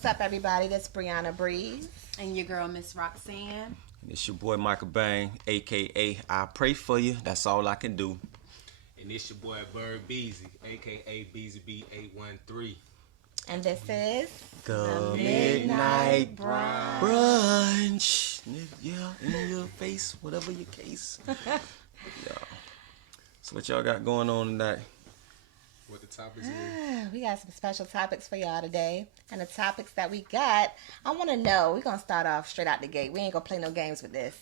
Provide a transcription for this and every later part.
What's up, everybody? This is Brianna Breeze. And your girl, Miss Roxanne. And it's your boy Michael Bang, aka I Pray For You. That's all I can do. And it's your boy Bird Beezy, aka Beezy B813. And this is The Midnight Brunch. Yeah, in your face, whatever your case. Yeah. So what y'all got going on tonight? What the topics is? We got some special topics for y'all today. And the topics that we got, I want to know. We're going to start off straight out the gate. We ain't going to play no games with this.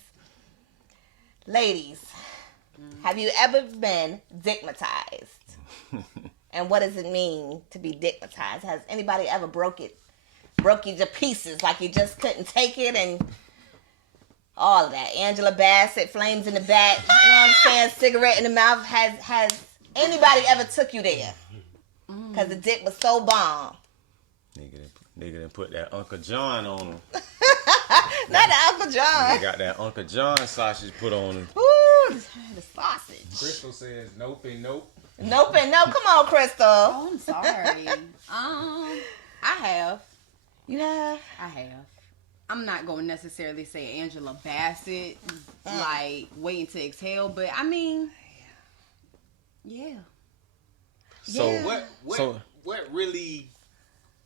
Ladies, have you ever been dickmatized? And what does it mean to be dickmatized? Has anybody ever broke you to pieces, like you just couldn't take it, and all of that? Angela Bassett, flames in the back, you know what I'm saying? Cigarette in the mouth. Has anybody ever took you there? Because the dick was so bomb. Nigga done put that Uncle John on him. Not the Uncle John. They got that Uncle John sausage put on him. Ooh, the sausage. Crystal says nope and nope. Nope and nope. Come on, Crystal. Oh, I'm sorry. I have. You have? I have. I'm not going to necessarily say Angela Bassett, like, waiting to exhale, but I mean, yeah. So Yeah. What really?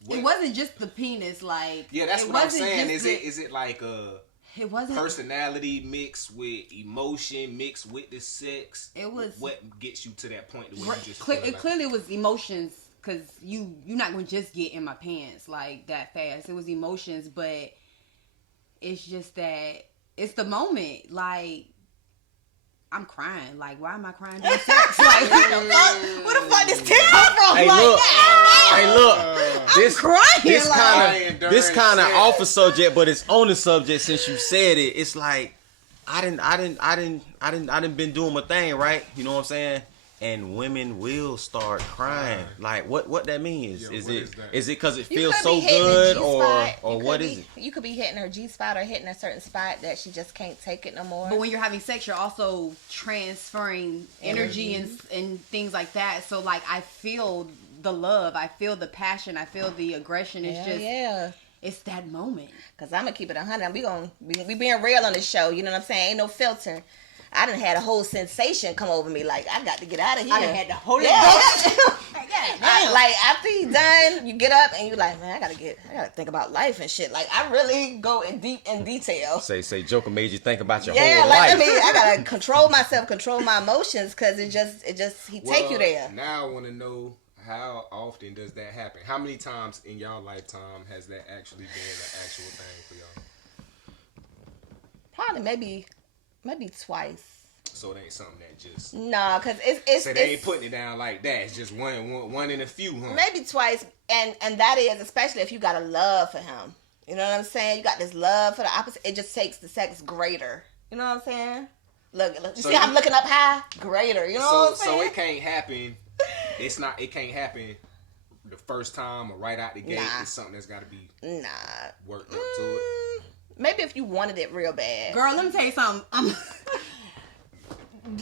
It wasn't just the penis, like. Yeah, that's it what I'm wasn't saying. just Is it like a It wasn't. personality mixed with emotion mixed with the sex? It was. What gets you to that point where you just It clearly was emotions, because you're not going to just get in my pants like that fast. It was emotions, but it's just that it's the moment. Like, I'm crying. Like, why am I crying during sex? Like, What the fuck this tip come from? Hey, Like, look. yeah. Hey, look. This crying, This like- kind of During sex. off the subject, but it's on the subject since you said it. It's like I didn't been doing my thing, right? You know what I'm saying? And women will start crying. Like what that means? Yeah, is what it is that? is it because it You feels could so be hitting good the or G-spot. You what could is be- it? You could be hitting her G-spot or hitting a certain spot that she just can't take it no more. but when you're having sex, you're also transferring energy and things like that. So, like, I feel the love, I feel the passion, I feel the aggression. It's just, yeah. it's that moment. Cause I'm gonna keep it 100. We being real on this show. You know what I'm saying? Ain't no filter. I done had a whole sensation come over me. Like, I got to get out of here. I done had to hold it Yeah. Like after you done, you get up and you like, man, I gotta think about life and shit. Like, I really go in detail. Say Joker made you think about your Yeah, whole like life. I gotta control myself, control my emotions, cause it just he take you there. Now I want to know, how often does that happen? How many times in y'all lifetime has that actually been an actual thing for y'all? Probably maybe twice. So it ain't something that just. Nah, cause it's So they ain't putting it down like that. It's just one in a few, huh? maybe twice, and that is especially if you got a love for him. You know what I'm saying? You got this love for the opposite. It just takes the sex greater. You know what I'm saying? Look. You So see how I'm looking up high? Greater. You know what I'm saying? So it can't happen. It can't happen the first time or right out the gate. Nah. It's something that's got to be Nah. worked up to it. Maybe if you wanted it real bad. Girl, let me tell you something.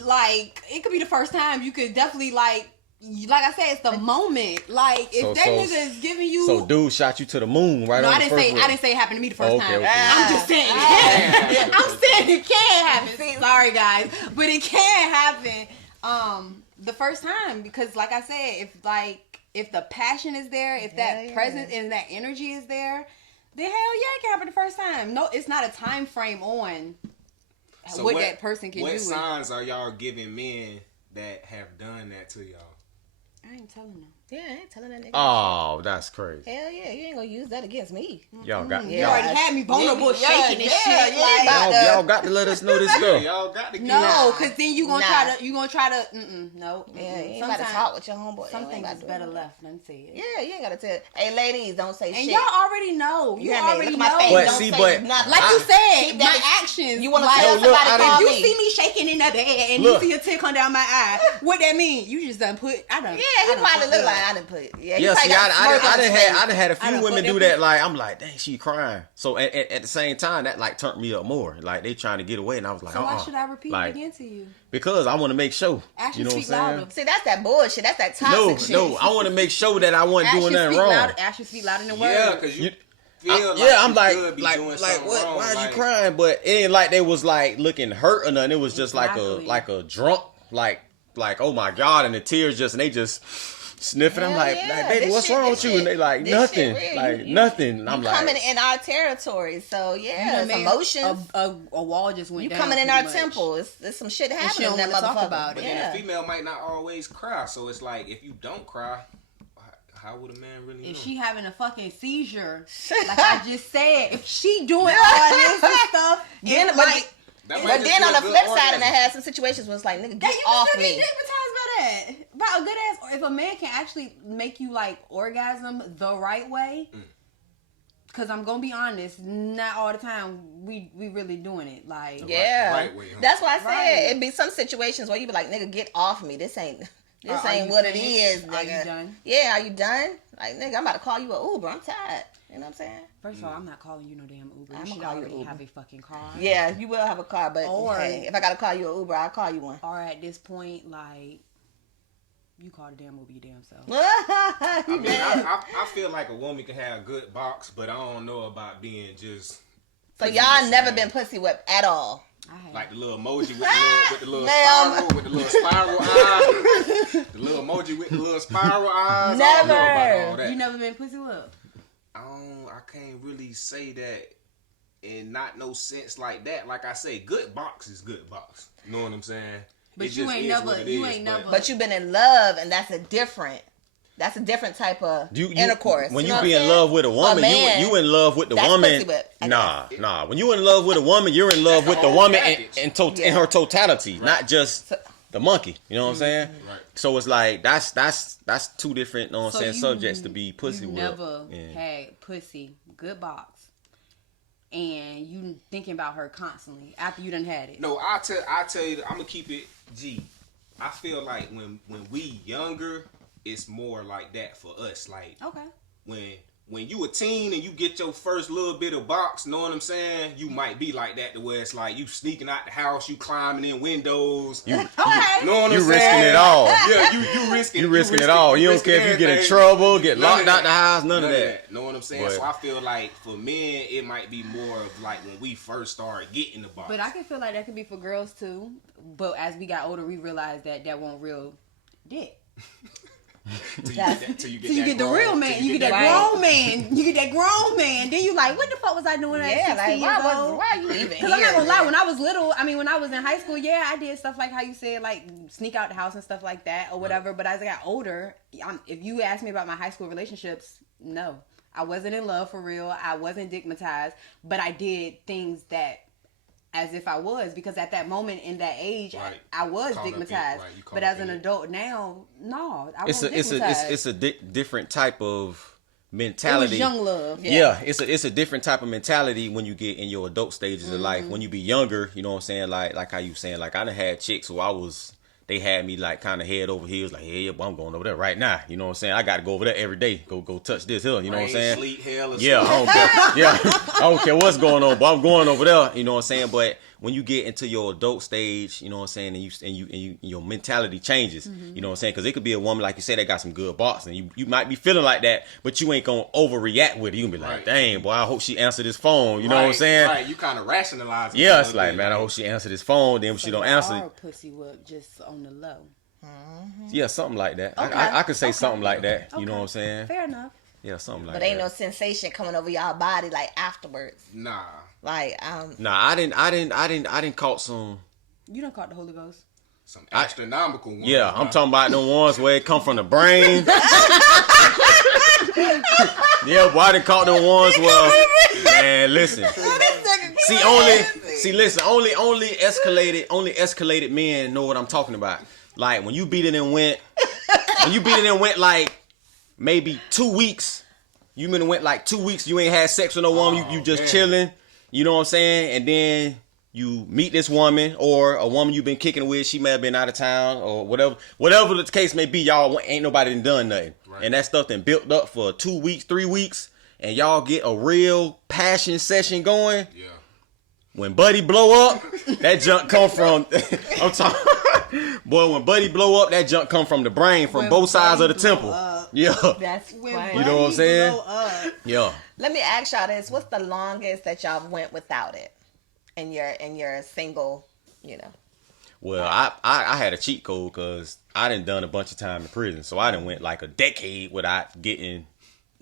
Like, it could be the first time. You could definitely, like I said, it's the moment. Like, if that nigga is giving you. So dude shot you to the moon right No, on I the didn't first say. row. I didn't say it happened to me the first Okay, time. okay. I'm just saying. I'm saying it can happen. Sorry, guys, but it can happen. The first time, because like I said, if the passion is there, if that presence and that energy is there, then hell yeah, it can happen the first time. No, it's not a time frame on So what that person can do. What signs are y'all giving men that have done that to y'all? I ain't telling them. Yeah, I ain't telling that nigga. Oh, that's crazy. Hell yeah, you ain't gonna use that against me. Y'all got You already had me vulnerable, shaking and shit. yeah, Like, y'all got to let us know this girl. Y'all got to get no, because then you gonna Nah. try to. No. Yeah, you ain't about to talk with your homeboy. Some You ain't things gotta is do better it. left than said. Yeah, you ain't gotta tell. Hey, ladies, don't say And shit. y'all already know. You hear me? already Look at my know. face. But Don't see, say but nothing. Like you said, Keep my that- actions. You wanna like, tell Yo, look, somebody I call if me? you see me shaking in the bed and Look. you see a tear come down my eye, what that mean? You just done put. I done. Yeah, I he done probably fucked look up. like I didn't put it. Yeah, he Yeah, probably see, got a smirk on his face. I done had a I few done women put do that- that. Like, I'm like, dang, she crying. So at the same time, that like turned me up more. Like they trying to get away, and I was like, So why should I repeat like, it again to you? Because I want to make sure. Actions You know what I'm speak saying? louder. See, that's that bullshit. That's that toxic shit. No, I want to make sure that I wasn't doing nothing wrong. Actions speak louder than Yeah, words. because You I'm like what? Wrong. Why is you crying? But it ain't like they was like looking hurt or nothing. It was just like a drunk, like oh my God, and the tears and they just sniffing. I'm like, baby, what's wrong with you? And they like nothing, nothing. I'm like, coming in our territory, so it's emotions. A wall just went you down. You coming in our temple. There's some shit happening. That motherfucker. Talk about but then the female might not always cry, so it's like if you don't cry, how would a man really know? If she having a fucking seizure, like I just said, if she doing all this stuff, then but then on the flip side, and I had some situations where it's like, nigga, get off me. Stigmatized by that. By a good ass, or if a man can actually make you like orgasm the right way. Cause I'm gonna be honest, not all the time we really doing it. Like right way, huh? That's why I said it'd be some situations where you be like, nigga, get off me. This ain't what it is, nigga. Are you done? Yeah, are you done? Like, nigga, I'm about to call you an Uber. I'm tired. You know what I'm saying? First of all, I'm not calling you no damn Uber. I'm you should already have a fucking car. Yeah, you will have a car, but hey, if I gotta call you an Uber, I'll call you one. Or at this point, like, you call the damn Uber your damn self. I feel like a woman can have a good box, but I don't know about being just. So y'all never been pussy whipped at all? Like the little emoji with the little spiral eyes. The little emoji with the little spiral eyes. Never. I don't know about all that. You never been pussy whipped? I can't really say that in not no sense like that. Like I say, good box is good box. You know what I'm saying? But you ain't never. But you've been in love, and that's a different type of intercourse. When you be in love with a woman, you in love with the woman. Nah. When you in love with a woman, you're in love with the woman in her totality, not just the monkey. You know what I'm saying? Right. So it's like that's two different, you know what I'm saying, subjects to be pussy with. Never had pussy, good box, and you thinking about her constantly after you done had it. No, I tell you, I'm gonna keep it G. I feel like when we younger, it's more like that for us. Like when you a teen and you get your first little bit of box, know what I'm saying? You might be like that to where it's like you sneaking out the house, you climbing in windows. You know what I'm saying? You risking it all. Yeah, you risking it all. You don't care if you get in trouble, get locked out the house, none of that. Know what I'm saying? But, so I feel like for men, it might be more of like when we first started getting the box. But I can feel like that could be for girls too. But as we got older, we realized that wasn't real dick. Till you get the real man. You get that grown man. You get that grown man. Then you like, what the fuck was I doing at 16 years old? Why are you even? Because I'm not gonna lie, when I was little, when I was in high school, I did stuff like how you said, like sneak out the house and stuff like that or whatever. But as I got older, if you ask me about my high school relationships, no, I wasn't in love for real. I wasn't stigmatized, but I did things that as if I was, because at that moment in that age, I was stigmatized. But as an adult now, no, I wasn't stigmatized. It's a different type of mentality. It was young love. Yeah, it's a different type of mentality when you get in your adult stages of life. When you be younger, you know what I'm saying? Like how you saying, like I done had chicks who they had me like kind of head over heels, like, hey, well, I'm going over there right now. You know what I'm saying? I got to go over there every day. Go touch this hill. You know what I'm saying? Sleet, hell, yeah, I don't care. Yeah, I don't care what's going on, but I'm going over there. You know what I'm saying? But when you get into your adult stage, you know what I'm saying, and your mentality changes. You know what I'm saying? Because it could be a woman, like you said, that got some good box, and you might be feeling like that, but you ain't gonna overreact with it. You can be like, dang, boy, I hope she answered this phone. You know what I'm saying? Right, you kind of rationalize it. Yeah, it's like, man, I hope she answered this phone. Then she don't answer it. Pussy whip just on the low. Yeah, something like that. Okay. I could say something like that. You know what I'm saying? Fair enough. Yeah, something like that. But ain't no sensation coming over y'all body like afterwards. Nah. Like I didn't caught some. You done caught the Holy Ghost. Some astronomical ones. Yeah, I'm talking about the ones where it come from the brain. Yeah, boy, I done caught the ones where, man, listen. Only escalated men know what I'm talking about. Like when you beat it and went like maybe 2 weeks. You went like 2 weeks. You ain't had sex with no woman. You just chilling. You know what I'm saying? And then you meet this woman or a woman you've been kicking with. She may have been out of town or whatever the case may be. Y'all ain't nobody done nothing. Right. And that stuff then built up for 2 weeks, 3 weeks. And y'all get a real passion session going. Yeah. When Buddy blow up, that junk come from, I'm talking, boy, when Buddy blow up, that junk come from the brain, from both sides of the temple. Yeah. That's funny. You know what I'm saying? Yeah. Let me ask y'all this: what's the longest that y'all went without it in your single? Well, I had a cheat code because I done a bunch of time in prison, so I done went like a decade without getting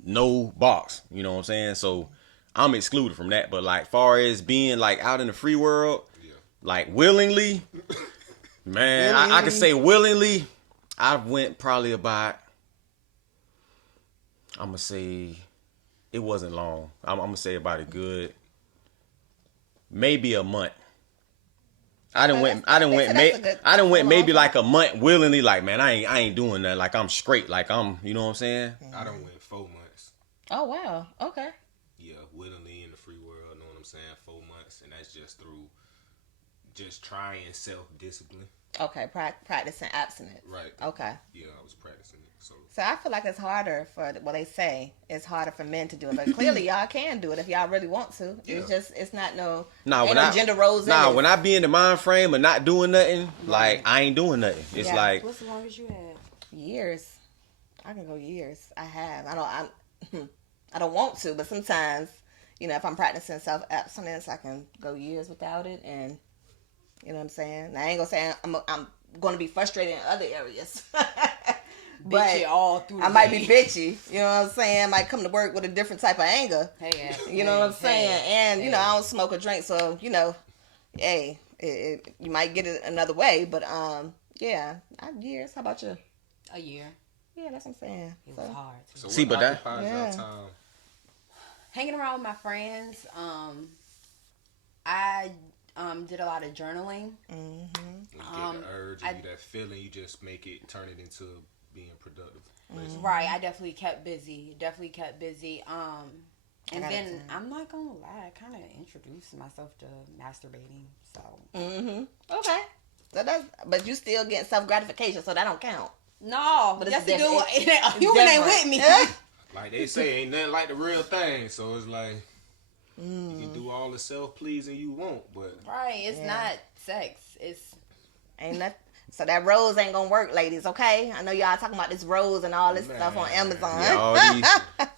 no box. You know what I'm saying? So I'm excluded from that. But like, far as being like out in the free world, like willingly, man, I can say willingly, I went probably about. I'm gonna say it wasn't long. I'm gonna say about a good maybe a month. I done went maybe like a month willingly, like, man, I ain't doing that. Like, I'm straight. Like, you know what I'm saying? I done went 4 months. Oh wow. Okay. Yeah, willingly in the free world, know what I'm saying? 4 months, and that's just through just trying self-discipline. Okay, practicing abstinence. Right. Okay. Yeah, I was practicing it. So I feel like it's harder they say it's harder for men to do it, but clearly y'all can do it if y'all really want to. Yeah. It's not no gender roles. When I be in the mind frame of not doing nothing, like I ain't doing nothing. It's like, what's the longest you had? Years. I can go years. I have. I don't want to, but sometimes, if I'm practicing self abstinence, I can go years without it, and you know what I'm saying. Now, I ain't gonna say I'm going to be frustrated in other areas. But all through I might be bitchy, you know what I'm saying? I might come to work with a different type of anger. You know what I'm saying? And, I don't smoke or drink, so, hey, you might get it another way. But, years. How about you? A year. Yeah, that's what I'm saying. It was hard. So see, but that... y'all time? Hanging around with my friends. I did a lot of journaling. When you get the urge, and that feeling, you just turn it into being productive. Right, I definitely kept busy. And then I'm not gonna lie, I kind of introduced myself to masturbating. So. Okay. So but you still getting self gratification, so that don't count. No, but yes, you do. Human ain't with me. Like they say, ain't nothing like the real thing. So it's like you can do all the self pleasing you want, but it's not sex. Ain't nothing. So that rose ain't gonna work, ladies. Okay, I know y'all talking about this rose and all this stuff on Amazon. Yeah, all these,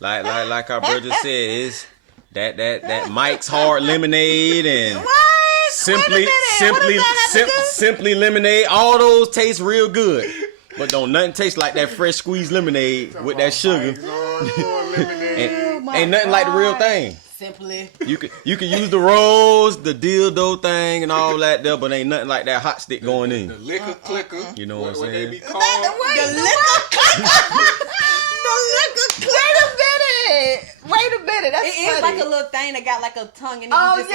like our brother said, is that Mike's Hard Lemonade and simply lemonade. All those taste real good, but don't nothing taste like that fresh squeezed lemonade with that sugar. Ain't nothing like the real thing. Simply. You can use the rose, the dildo thing, and all that there, but ain't nothing like that hot stick going in. The liquor clicker. You know what I'm saying? They be called. The liquor clicker. Wait a minute. That's funny. Is like a little thing that got like a tongue and it is.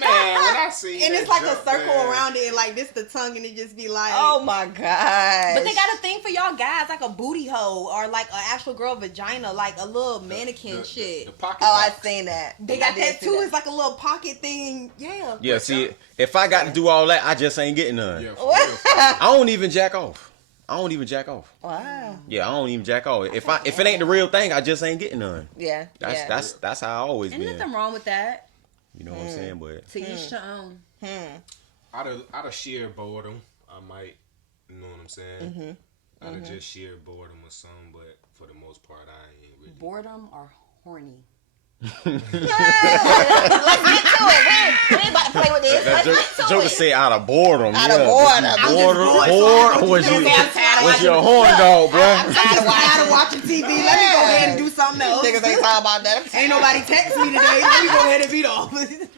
Man, when I see and it's like a circle around it, and like this the tongue, and it just be like, oh my god. But they got a thing for y'all guys, like a booty hole or like an actual girl vagina, like a little mannequin shit. The pocket box. I've seen that. They got that too. It's like a little pocket thing. Yeah. Yeah. See, if I got to do all that, I just ain't getting none. Yeah, I don't even jack off. Wow. Yeah, I don't even jack off. If it ain't the real thing, I just ain't getting none. Yeah. That's how I always been. Ain't nothing wrong with that. You know what I'm saying? But to each their own. I'd have shared boredom. I might, you know what I'm saying? I'd have just shared boredom with some, but for the most part, I ain't really. Boredom or horny? Let's get to it. We ain't about to play with this. That Joker say out of boredom. Out of boredom. Bored was your horn dog, bro. I'm tired of watching TV. Let me go ahead and do something else. Niggas ain't talking about that. Ain't nobody text me today. Let me go ahead and beat off.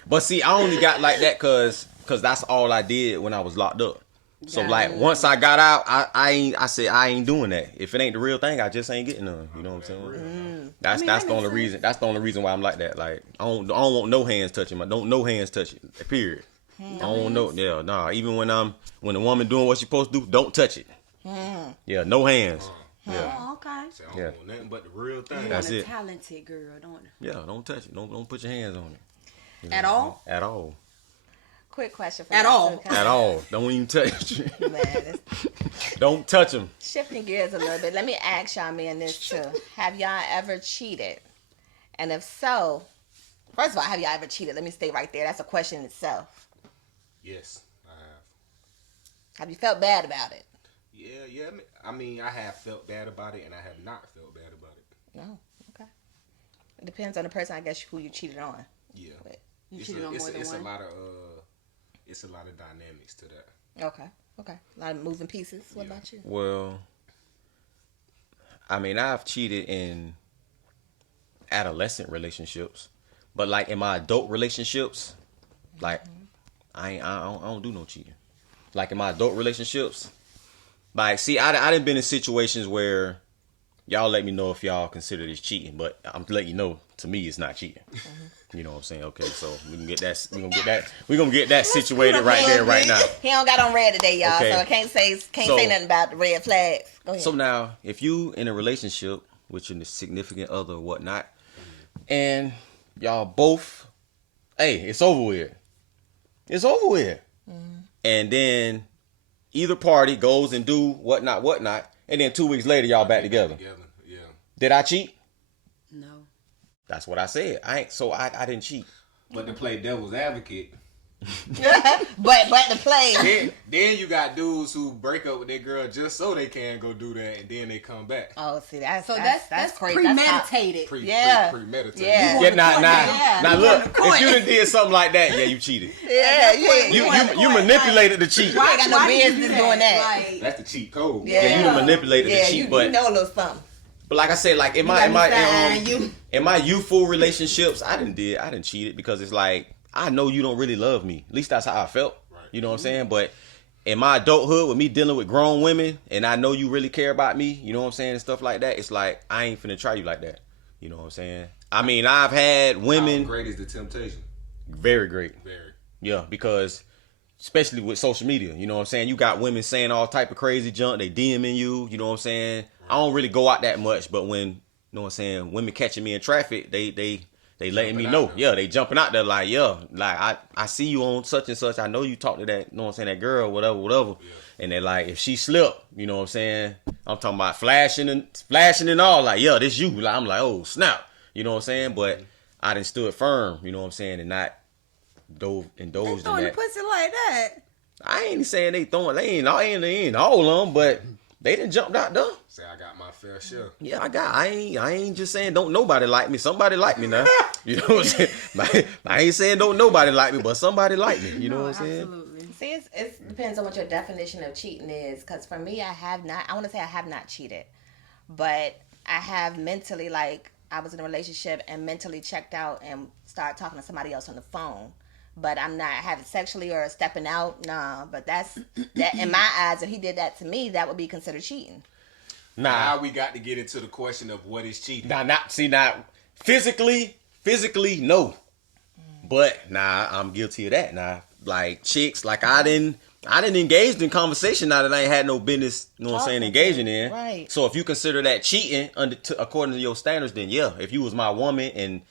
But see, I only got like that cause that's all I did when I was locked up. So like once I got out, I said I ain't doing that. If it ain't the real thing, I just ain't getting none. You know what I'm saying? That's the only reason. That's the only reason why I'm like that. Like I don't want no hands touching my. Don't no hands touch it. Period. I don't know. Yeah, nah. Even when the woman doing what she supposed to do, don't touch it. Yeah, no hands. Yeah. Oh, okay. So I don't want nothing but the real thing. That's it. Talented girl, don't. Yeah, don't touch it. Don't put your hands on it. You know, at all. At all. Quick question for At all. At all. Don't even touch. Don't touch them. Shifting gears a little bit. Let me ask y'all men this too. Have y'all ever cheated? And if so, first of all, have y'all ever cheated? Let me stay right there. That's a question in itself. Yes, I have. Have you felt bad about it? Yeah. I mean, I have felt bad about it, and I have not felt bad about it. No, okay. It depends on the person, I guess, who you cheated on. Yeah, But you cheated on more than one. It's a lot of dynamics to that. Okay. A lot of moving pieces. What about you? Well, I mean, I've cheated in adolescent relationships, but like in my adult relationships, like I don't do no cheating. Like in my adult relationships, like see, I done been in situations where y'all let me know if y'all consider this cheating, but I'm letting you know, to me, it's not cheating. You know what I'm saying? Okay, so we can get that. We're gonna get that situated right there, right now. He don't got on red today, y'all. Okay. So I can't say nothing about the red flags. Go ahead. So now, if you in a relationship with your significant other or whatnot, and y'all both, hey, it's over with. It's over with. And then either party goes and do whatnot, and then 2 weeks later y'all back together. Yeah. Did I cheat? No. That's what I said. I didn't cheat. But to play devil's advocate, but to play. then you got dudes who break up with their girl just so they can go do that, and then they come back. Oh, see, that's crazy. Premeditated. Premeditated. Yeah. Yeah, now look, court. if you done did something like that, yeah, you cheated. Yeah, You manipulated the cheat. You ain't got no business doing that. Like, That's the cheat code. Yeah, you done manipulated the cheat, you but know a little something. But like I said, like in my youthful relationships, I didn't cheat it because it's like I know you don't really love me. At least that's how I felt. Right. You know what I'm saying? But in my adulthood, with me dealing with grown women, and I know you really care about me, you know what I'm saying, and stuff like that, it's like I ain't finna try you like that. You know what I'm saying? I mean, I've had women. How great is the temptation? Very great. Very. Yeah, because especially with social media, you know what I'm saying? You got women saying all type of crazy junk. They DMing you, you know what I'm saying? I don't really go out that much, but when, you know what I'm saying, women catching me in traffic, they letting me know. Yeah, they jumping out there like, yeah, like I see you on such and such. I know you talk to that, you know what I'm saying, that girl, whatever. Yeah. And they're like, if she slip, you know what I'm saying? I'm talking about flashing and all, like, yeah, this you. Like, I'm like, oh, snap. You know what I'm saying? But I done stood firm, you know what I'm saying, and not indulged in that. throwing the pussy like that. I ain't saying they ain't all of them, but they done jumped out there. Say I got my fair share. Yeah, I ain't just saying don't nobody like me. Somebody like me now. You know what I'm saying? I ain't saying don't nobody like me, but somebody like me. You know what I'm saying? Absolutely. See, it depends on what your definition of cheating is. Because for me, I want to say I have not cheated. But I have mentally, like, I was in a relationship and mentally checked out and started talking to somebody else on the phone. But I'm not having sexually or stepping out. Nah, but that in my eyes, if he did that to me, that would be considered cheating. Nah, Now we got to get into the question of what is cheating. Now, physically, no. But I'm guilty of that. Now, like chicks, like I didn't engage in conversation now that I ain't had no business, you know what I'm saying, engaging in. Right. So if you consider that cheating according to your standards, then yeah, if you was my woman and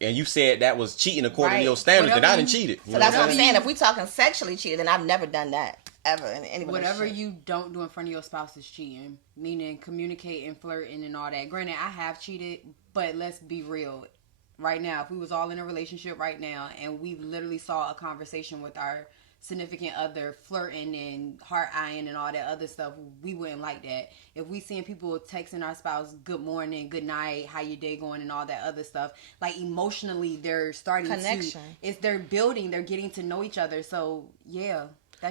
you said that was cheating according to your standards, then I didn't cheat it. So that's what I'm saying. If we talking sexually cheating, then I've never done that ever in any relationship. Whatever you don't do in front of your spouse is cheating, meaning communicating, flirting, and all that. Granted, I have cheated, but let's be real. Right now, if we was all in a relationship right now and we literally saw a conversation with our significant other flirting and heart eyeing and all that other stuff, we wouldn't like that. If we seeing people texting our spouse good morning, good night, how your day going, and all that other stuff, like emotionally they're starting connection. They're building, they're getting to know each other. So yeah,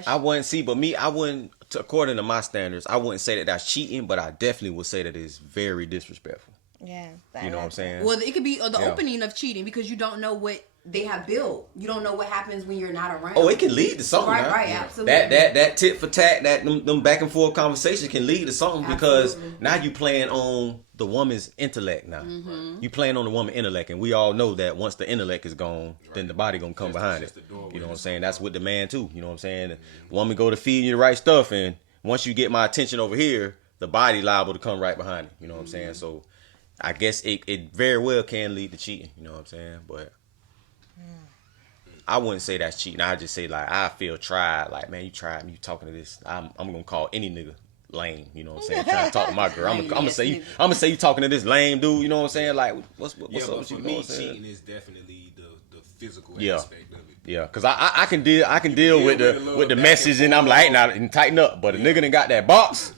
I wouldn't, according to my standards, I wouldn't say that that's cheating, but I definitely would say that it's very disrespectful. Yeah, you know what I'm saying? Well, it could be the opening of cheating because you don't know what they have built. You don't know what happens when you're not around. Oh, it can lead to something. Right, absolutely. That tit for tat, them back and forth conversations can lead to something because now you playing on the woman's intellect now. Mm-hmm. You playing on the woman's intellect, and we all know that once the intellect is gone, then the body gonna come behind it. You know what I'm saying? That's with the man too. You know what I'm saying? The woman go to feed you the right stuff, and once you get my attention over here, the body liable to come right behind it. You know what I'm saying? So I guess it very well can lead to cheating. You know what I'm saying? But I wouldn't say that's cheating. I just say like I feel tried. Like, man, you tried me. You talking to this? I'm gonna call any nigga lame. You know what I'm saying? Trying to talk to my girl. I'm gonna say you talking to this lame dude. You know what I'm saying? Like what's up with you? For me, cheating is definitely the physical aspect of it. Yeah, cause I can deal with the message, and I'm like, hey, now tighten up. But a nigga done got that box.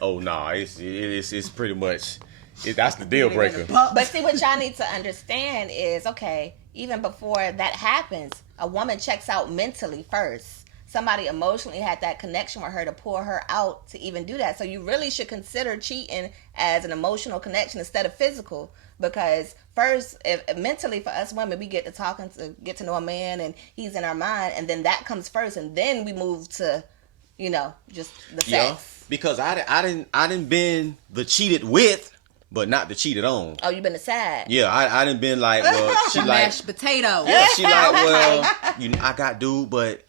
Oh no, it's pretty much that's the deal breaker. But see, what y'all need to understand is, okay, even before that happens, a woman checks out mentally first. Somebody emotionally had that connection with her to pull her out to even do that. So you really should consider cheating as an emotional connection instead of physical. Because first, if mentally for us women, we get to get to know a man and he's in our mind, and then that comes first, and then we move to, just the sex. Yeah, because I didn't been the cheated with, but not the cheated on. Oh, you been the sad? Yeah, I didn't been like, well, she like mashed potato. Yeah, she like, well, I got dude, but.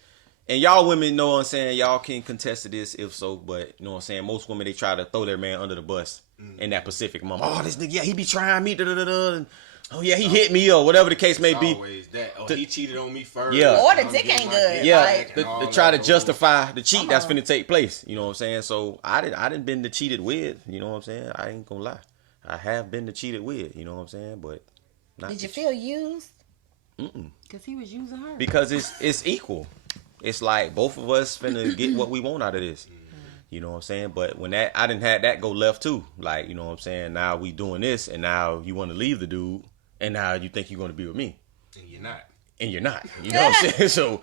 And y'all women know what I'm saying, y'all can contest to this if so, but you know what I'm saying, most women, they try to throw their man under the bus in that Pacific moment. Oh, this nigga, yeah, he be trying me, and, oh yeah, he hit me, or whatever the case may be. Always that. Oh, he cheated on me first. Yeah. Or the dick ain't good. Yeah, to try to justify the cheat that's finna take place. You know what I'm saying? So I didn't been the cheated with. You know what I'm saying? I ain't gonna lie, I have been the cheated with. You know what I'm saying? But did you feel used? Because he was using her. Because it's equal. It's like both of us finna get what we want out of this. You know what I'm saying? But when I didn't have that go left too. Like, you know what I'm saying? Now we doing this, and now you want to leave the dude, and now you think you're going to be with me. And you're not. You know what I'm saying? So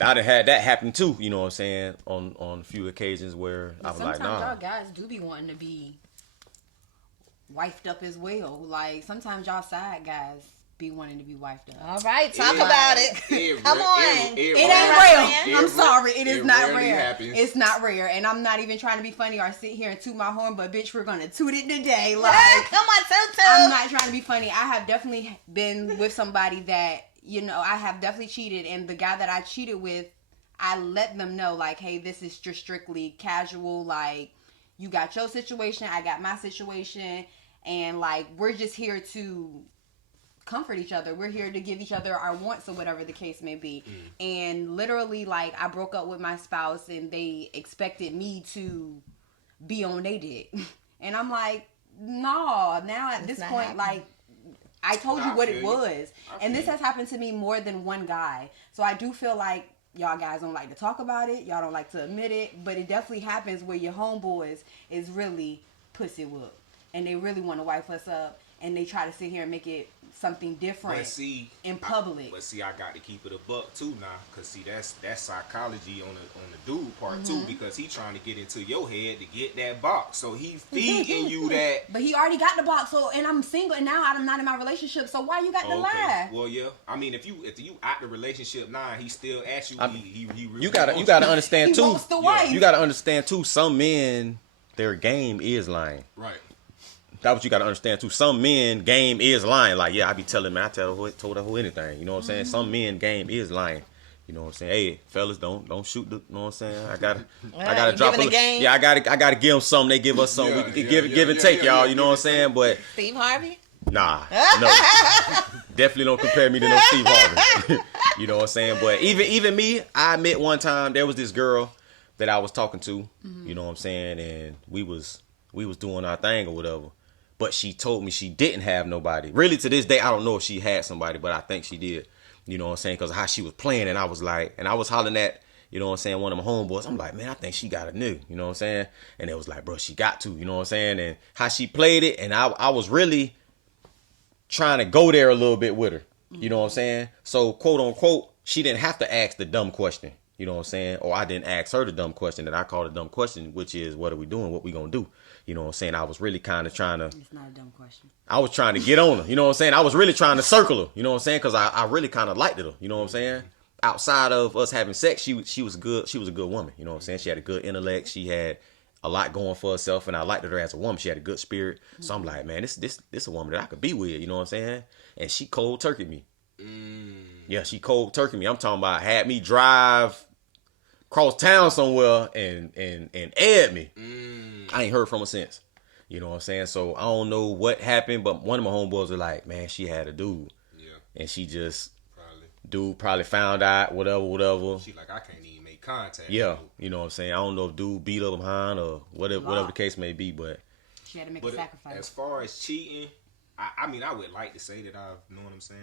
I done had that happen too, you know what I'm saying, on a few occasions where I was like, nah. Sometimes y'all guys do be wanting to be wifed up as well. Like, sometimes y'all side guys be wanting to be wifed up. All right, talk about it. Come on. It ain't real. I'm sorry. It is not rare. Happens. It's not rare. And I'm not even trying to be funny or sit here and toot my horn, but bitch, we're going to toot it today. Like, come on, toot. I'm not trying to be funny. I have definitely been with somebody that, I have definitely cheated. And the guy that I cheated with, I let them know, like, hey, this is just strictly casual. Like, you got your situation, I got my situation. And, like, we're just here to comfort each other. We're here to give each other our wants or whatever the case may be. And literally, like, I broke up with my spouse and they expected me to be on they dick. And I'm like, no, now at this point, like, I told you what it was. And this has happened to me more than one guy. So I do feel like y'all guys don't like to talk about it. Y'all don't like to admit it. But it definitely happens where your homeboys is really pussy whoop. And they really want to wife us up. And they try to sit here and make it something different in public. But see, I got to keep it a buck too now, cause see that's psychology on the dude part too, because he trying to get into your head to get that box, so he feeding you that. But he already got the box, so and I'm single and now I'm not in my relationship. So why you got to lie? Well, yeah, I mean if you out the relationship now, he still asks you. He really you gotta understand too. You gotta understand too. Some men, their game is lying. Right. That's what you gotta understand too. Some men game is lying. Like, yeah, I be telling man, told her who anything. You know what I'm saying? Some men game is lying. You know what I'm saying? Hey, fellas, don't shoot the. You know what I'm saying? I gotta drop a game. Yeah, I gotta give them something. They give us something. We can give and take, y'all. You know what I'm saying? But Steve Harvey? Nah, no, definitely don't compare me to no Steve Harvey. You know what I'm saying? But even me, I admit one time there was this girl that I was talking to. You know what I'm saying? And we was doing our thing or whatever. But she told me she didn't have nobody. Really, to this day, I don't know if she had somebody, but I think she did. You know what I'm saying? Because of how she was playing, and I was like, and I was hollering at, you know what I'm saying, one of my homeboys. I'm like, man, I think she got a nigga. You know what I'm saying? And it was like, bro, she got to. You know what I'm saying? And how she played it, and I was really trying to go there a little bit with her. You know what I'm saying? So, quote unquote, she didn't have to ask the dumb question. You know what I'm saying? Or I didn't ask her the dumb question that I called a dumb question, which is, what are we doing? What we gonna do? You know what I'm saying? I was really kind of trying to... It's not a dumb question. I was trying to get on her. You know what I'm saying? I was really trying to circle her. You know what I'm saying? Because I really kind of liked her. You know what I'm saying? Outside of us having sex, she was good. She was a good woman. You know what I'm saying? She had a good intellect. She had a lot going for herself, and I liked her as a woman. She had a good spirit. So I'm like, man, this a woman that I could be with. You know what I'm saying? And she cold turkeyed me. Yeah, she cold turkeyed me. I'm talking about had me drive cross town somewhere and aired me. I ain't heard from her since. You know what I'm saying? So I don't know what happened, but one of my homeboys was like, man, she had a dude. Yeah. And she just dude probably found out, whatever. She like, I can't even make contact. Yeah. You know what I'm saying? I don't know if dude beat up behind or whatever the case may be, but she had to make a sacrifice. As far as cheating, I mean, I would like to say that I've, you know what I'm saying,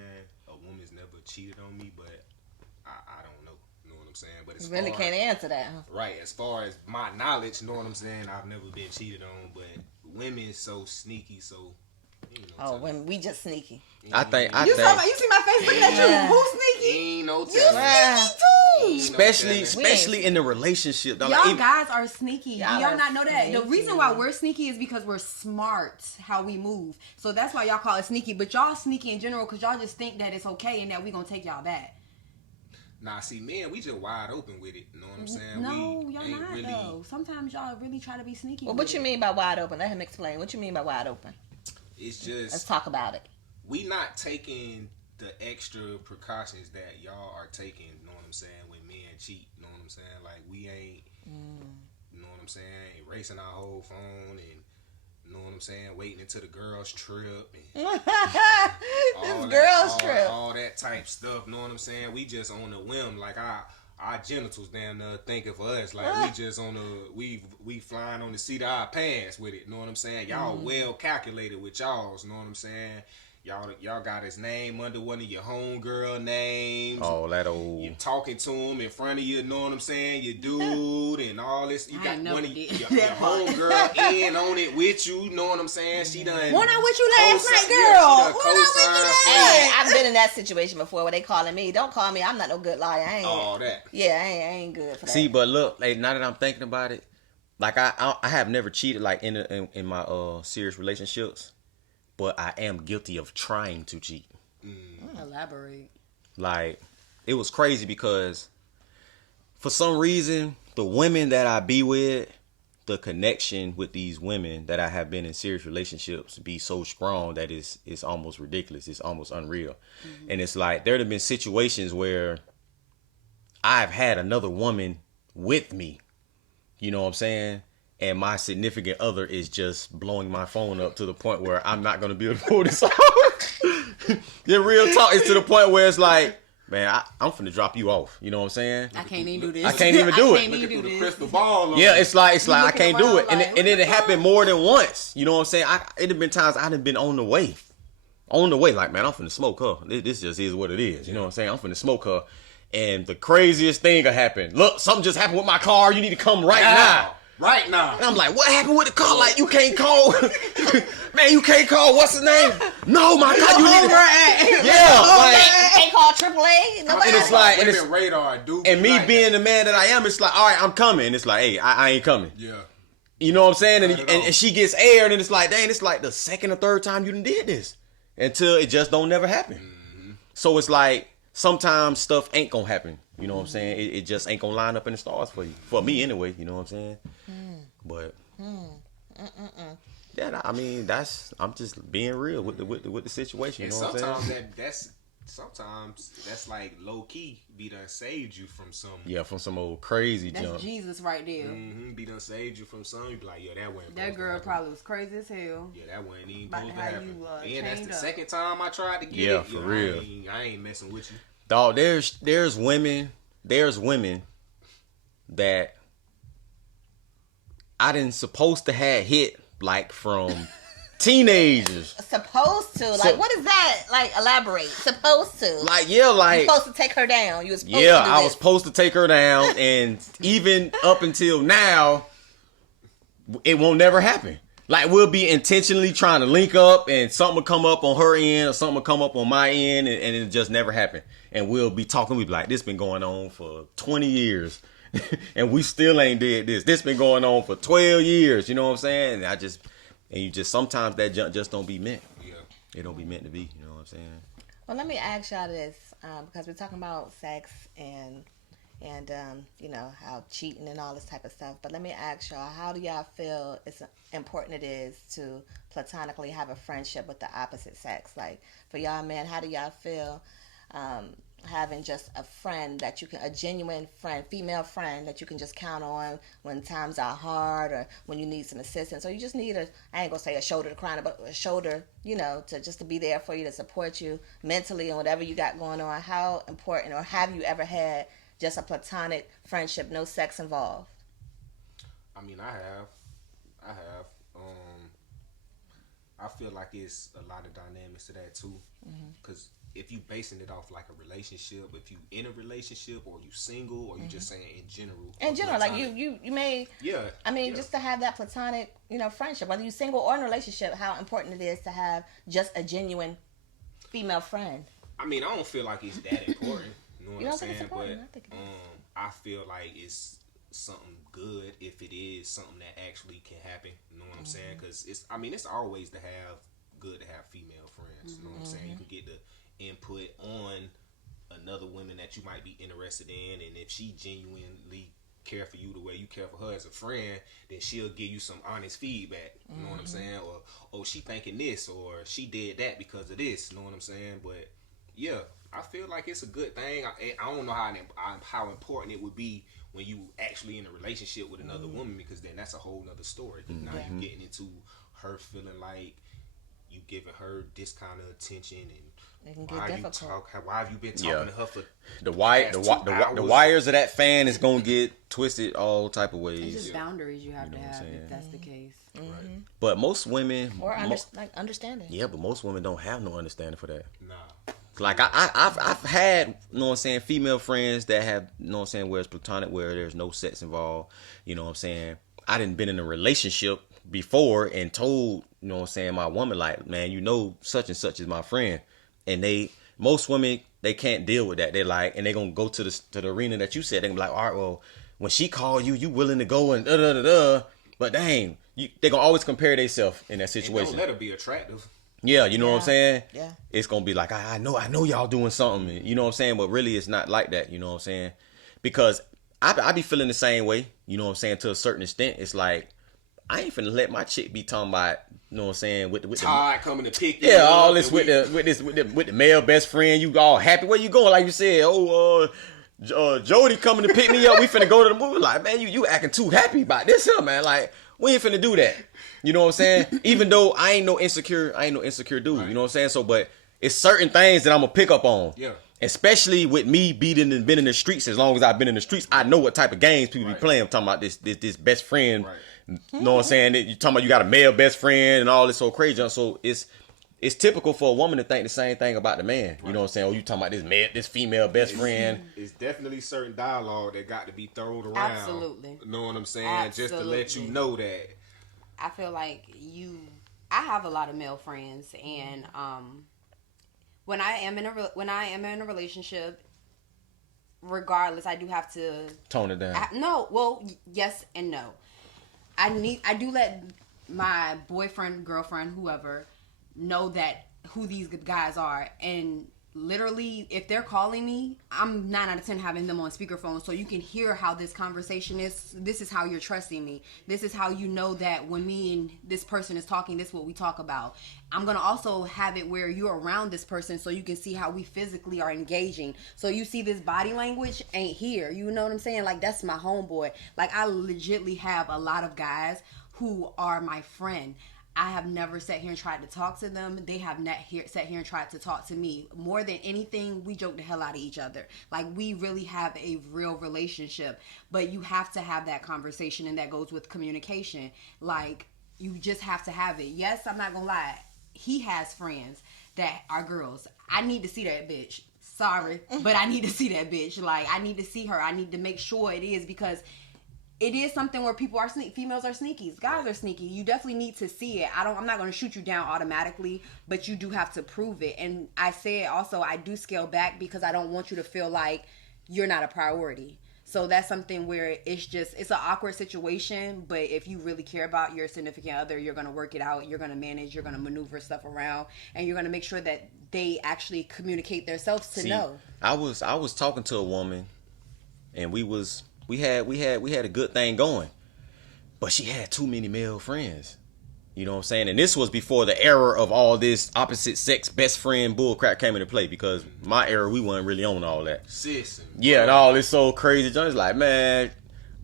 a woman's never cheated on me, but I don't know. You know what I'm I'm saying? But you really can't answer that, huh? Right, as far as my knowledge, you know what I'm saying? I've never been cheated on, but women so sneaky, so when we just sneaky. I think you see my face looking at you. Who's sneaky? Ain't no you telling. sneaky too. Especially in the relationship. Y'all guys are sneaky. Do y'all not know that? Sneaky. The reason why we're sneaky is because we're smart how we move. So that's why y'all call it sneaky. But y'all sneaky in general because y'all just think that it's okay and that we gonna take y'all back. Nah, see, man, we just wide open with it. You know what I'm saying? No, y'all not really... though. Sometimes y'all really try to be sneaky. Well, what you mean by wide open? Let him explain. What you mean by wide open? It's just... Let's talk about it. We not taking the extra precautions that y'all are taking, you know what I'm saying, when men cheat, you know what I'm saying? Like, we ain't, you know what I'm saying, erasing our whole phone and, you know what I'm saying, waiting until the girls trip and all that type stuff, you know what I'm saying? We just on the whim, like our genitals down there thinking for us, like we just on the, we flying on the seat of our pants with it, you know what I'm saying? Y'all well calculated with y'all's, you know what I'm saying? Y'all got his name under one of your homegirl names. Oh, that old. You talking to him in front of you, know what I'm saying? Your dude and all this. You got one of your homegirl in on it with you, know what I'm saying? She done. When I with you last night, girl. Hey, I've been in that situation before where they calling me. Don't call me. I'm not no good liar. I ain't. All that. Yeah, I ain't good for that. See, but look, like, now that I'm thinking about it, like I have never cheated like in my serious relationships. But I am guilty of trying to cheat. Elaborate. Like, it was crazy because for some reason, the women that I be with, the connection with these women that I have been in serious relationships be so strong that it's almost ridiculous. It's almost unreal. Mm-hmm. And it's like, there have been situations where I've had another woman with me. You know what I'm saying? And my significant other is just blowing my phone up to the point where I'm not going to be able to pull this off. The real talk is to the point where it's like, man, I'm finna drop you off. You know what I'm saying? I can't even do this. I can't even do it. Looking through the crystal ball. Yeah, it's like I can't do it. And it happened more than once. You know what I'm saying? It have been times I done been on the way. Like, man, I'm finna smoke her. This just is what it is. You know what I'm saying? I'm finna smoke her. And the craziest thing happened. Look, something just happened with my car. You need to come right now. Right now. And I'm like, what happened with the car? Like, you can't call. Man, you can't call. What's his name? No, my God. You need to. Yeah. Like, can't call AAA. Nobody. And it's like, radar, dude. And me being the man that I am, it's like, all right, I'm coming. And it's like, hey, I ain't coming. Yeah. You know what I'm saying? And she gets aired, and it's like, dang, it's like the second or third time you done did this. Until it just don't never happen. Mm-hmm. So it's like, sometimes stuff ain't gonna happen. You know what I'm saying? It just ain't gonna line up in the stars for you. For me anyway, you know what I'm saying? But yeah, I mean, I'm just being real with the situation. You know what I'm saying? Sometimes that's like low key be done saved you from some. Yeah, from some old crazy junk. That's Jesus right there. Be done saved you from some. You be like, yeah, that wasn't. That girl probably was crazy as hell. Yeah, that wasn't even supposed to happen. And that's the second time I tried to get it. Yeah, for real. I ain't messing with you. Dog, there's women that I didn't supposed to have hit like from teenagers. Supposed to? Like, what is that? Like, elaborate. Supposed to? Like, yeah, like. You're supposed to take her down. You was supposed to do I was supposed to take her down, and even up until now, it won't never happen. Like, we'll be intentionally trying to link up, and something will come up on her end, or something will come up on my end, and it just never happened. And we'll be talking, we'll be like, this been going on for 20 years, and we still ain't did this. This been going on for 12 years, you know what I'm saying? And you just, sometimes that junk just don't be meant. Yeah. It don't be meant to be, you know what I'm saying? Well, let me ask y'all this, because we're talking about sex and you know, how cheating and all this type of stuff. But let me ask y'all, how do y'all feel it's important it is to platonically have a friendship with the opposite sex? Like, for y'all men, how do y'all feel having just a friend that you can, a genuine friend, female friend that you can just count on when times are hard or when you need some assistance, or you just need I ain't gonna say a shoulder to cry on, but a shoulder, you know, to be there for you, to support you mentally and whatever you got going on. How important, or have you ever had just a platonic friendship, no sex involved? I mean, I have. I feel like it's a lot of dynamics to that too, because if you basing it off like a relationship, if you in a relationship, or you single, or you just saying in general. In general, like you may. Yeah. I mean, just to have that platonic, friendship, whether you're single or in a relationship, how important it is to have just a genuine female friend. I mean, I don't feel like it's that important. You know what I'm saying? But I feel like it's something good if it is something that actually can happen. You know what I'm saying? Because it's always good to have female friends. You know what I'm saying? You can get the input on another woman that you might be interested in, and if she genuinely care for you the way you care for her as a friend, then she'll give you some honest feedback. You know what I'm saying? Or, oh, she thinking this, or she did that because of this. You know what I'm saying? But yeah, I feel like it's a good thing. I don't know how important it would be when you actually in a relationship with another woman, because then that's a whole nother story. Now you're getting into her feeling like you giving her this kind of attention, and why have you been talking to her for the wires of that fan is gonna get twisted all type of ways. It's just boundaries you have to have if that's the case. Right. But most women understanding. Yeah, but most women don't have no understanding for that. Nah. Like I've had, you know what I'm saying, female friends that have, you know what I'm saying, where it's platonic, where there's no sex involved. You know what I'm saying? I didn't been in a relationship before and told, you know what I'm saying, my woman, like, man, such and such is my friend. And most women, they can't deal with that. They like, and they gonna go to the arena that you said. They gonna be like, all right, well, when she called you willing to go and but dang, they gonna always compare themselves in that situation. And don't let her be attractive. Yeah, you know what I'm saying? Yeah. It's gonna be like, I know y'all doing something, you know what I'm saying? But really it's not like that, you know what I'm saying? Because I be feeling the same way, you know what I'm saying, to a certain extent. It's like, I ain't finna let my chick be talking about, you know what I'm saying, with Todd coming to pick you up. All this with the male best friend, you all happy. Where you going? Like you said, Jody coming to pick me up, we finna go to the movie. Like, man, you acting too happy about this here, man. Like, we ain't finna do that. You know what I'm saying? Even though I ain't no insecure dude, right. You know what I'm saying? So, but it's certain things that I'm gonna pick up on. Yeah. Especially with me been in the streets. As long as I've been in the streets, I know what type of games people be playing. I'm talking about this best friend. Right. You know what I'm saying? You talking about you got a male best friend and all this so crazy. So it's typical for a woman to think the same thing about the man. Right. You know what I'm saying? Oh, you talking about this female best friend. It's definitely certain dialogue that got to be thrown around. Absolutely. You know what I'm saying? Absolutely. Just to let you know that. I feel like I have a lot of male friends, and when I am in a relationship, regardless, I do have to tone it down. Yes and no. I do let my boyfriend, girlfriend, whoever know that who these guys are, and literally, if they're calling me, I'm 9 out of 10 having them on speakerphone, so you can hear how this conversation is. This is how you're trusting me. This is how you know that when me and this person is talking, this is what we talk about. I'm going to also have it where you're around this person so you can see how we physically are engaging. So you see this body language ain't here. You know what I'm saying? Like, that's my homeboy. Like, I legitimately have a lot of guys who are my friend. I have never sat here and tried to talk to them. They have not sat here and tried to talk to me. More than anything, we joke the hell out of each other. Like, we really have a real relationship. But you have to have that conversation, and that goes with communication. Like, you just have to have it. Yes, I'm not going to lie. He has friends that are girls. I need to see that bitch. Sorry, but I need to see that bitch. Like, I need to see her. I need to make sure it is, because it is something where people are females are sneaky, guys are sneaky. You definitely need to see it. I'm not going to shoot you down automatically, but you do have to prove it. And I say also, I do scale back because I don't want you to feel like you're not a priority. So that's something where it's an awkward situation, but if you really care about your significant other, you're going to work it out, you're going to manage, you're going to maneuver stuff around, and you're going to make sure that they actually communicate themselves to know. I was talking to a woman, and we had a good thing going, but she had too many male friends. You know what I'm saying? And this was before the era of all this opposite sex best friend bullcrap came into play, because my era, we weren't really on all that. Sis. Yeah, and all this so crazy. It's like, man.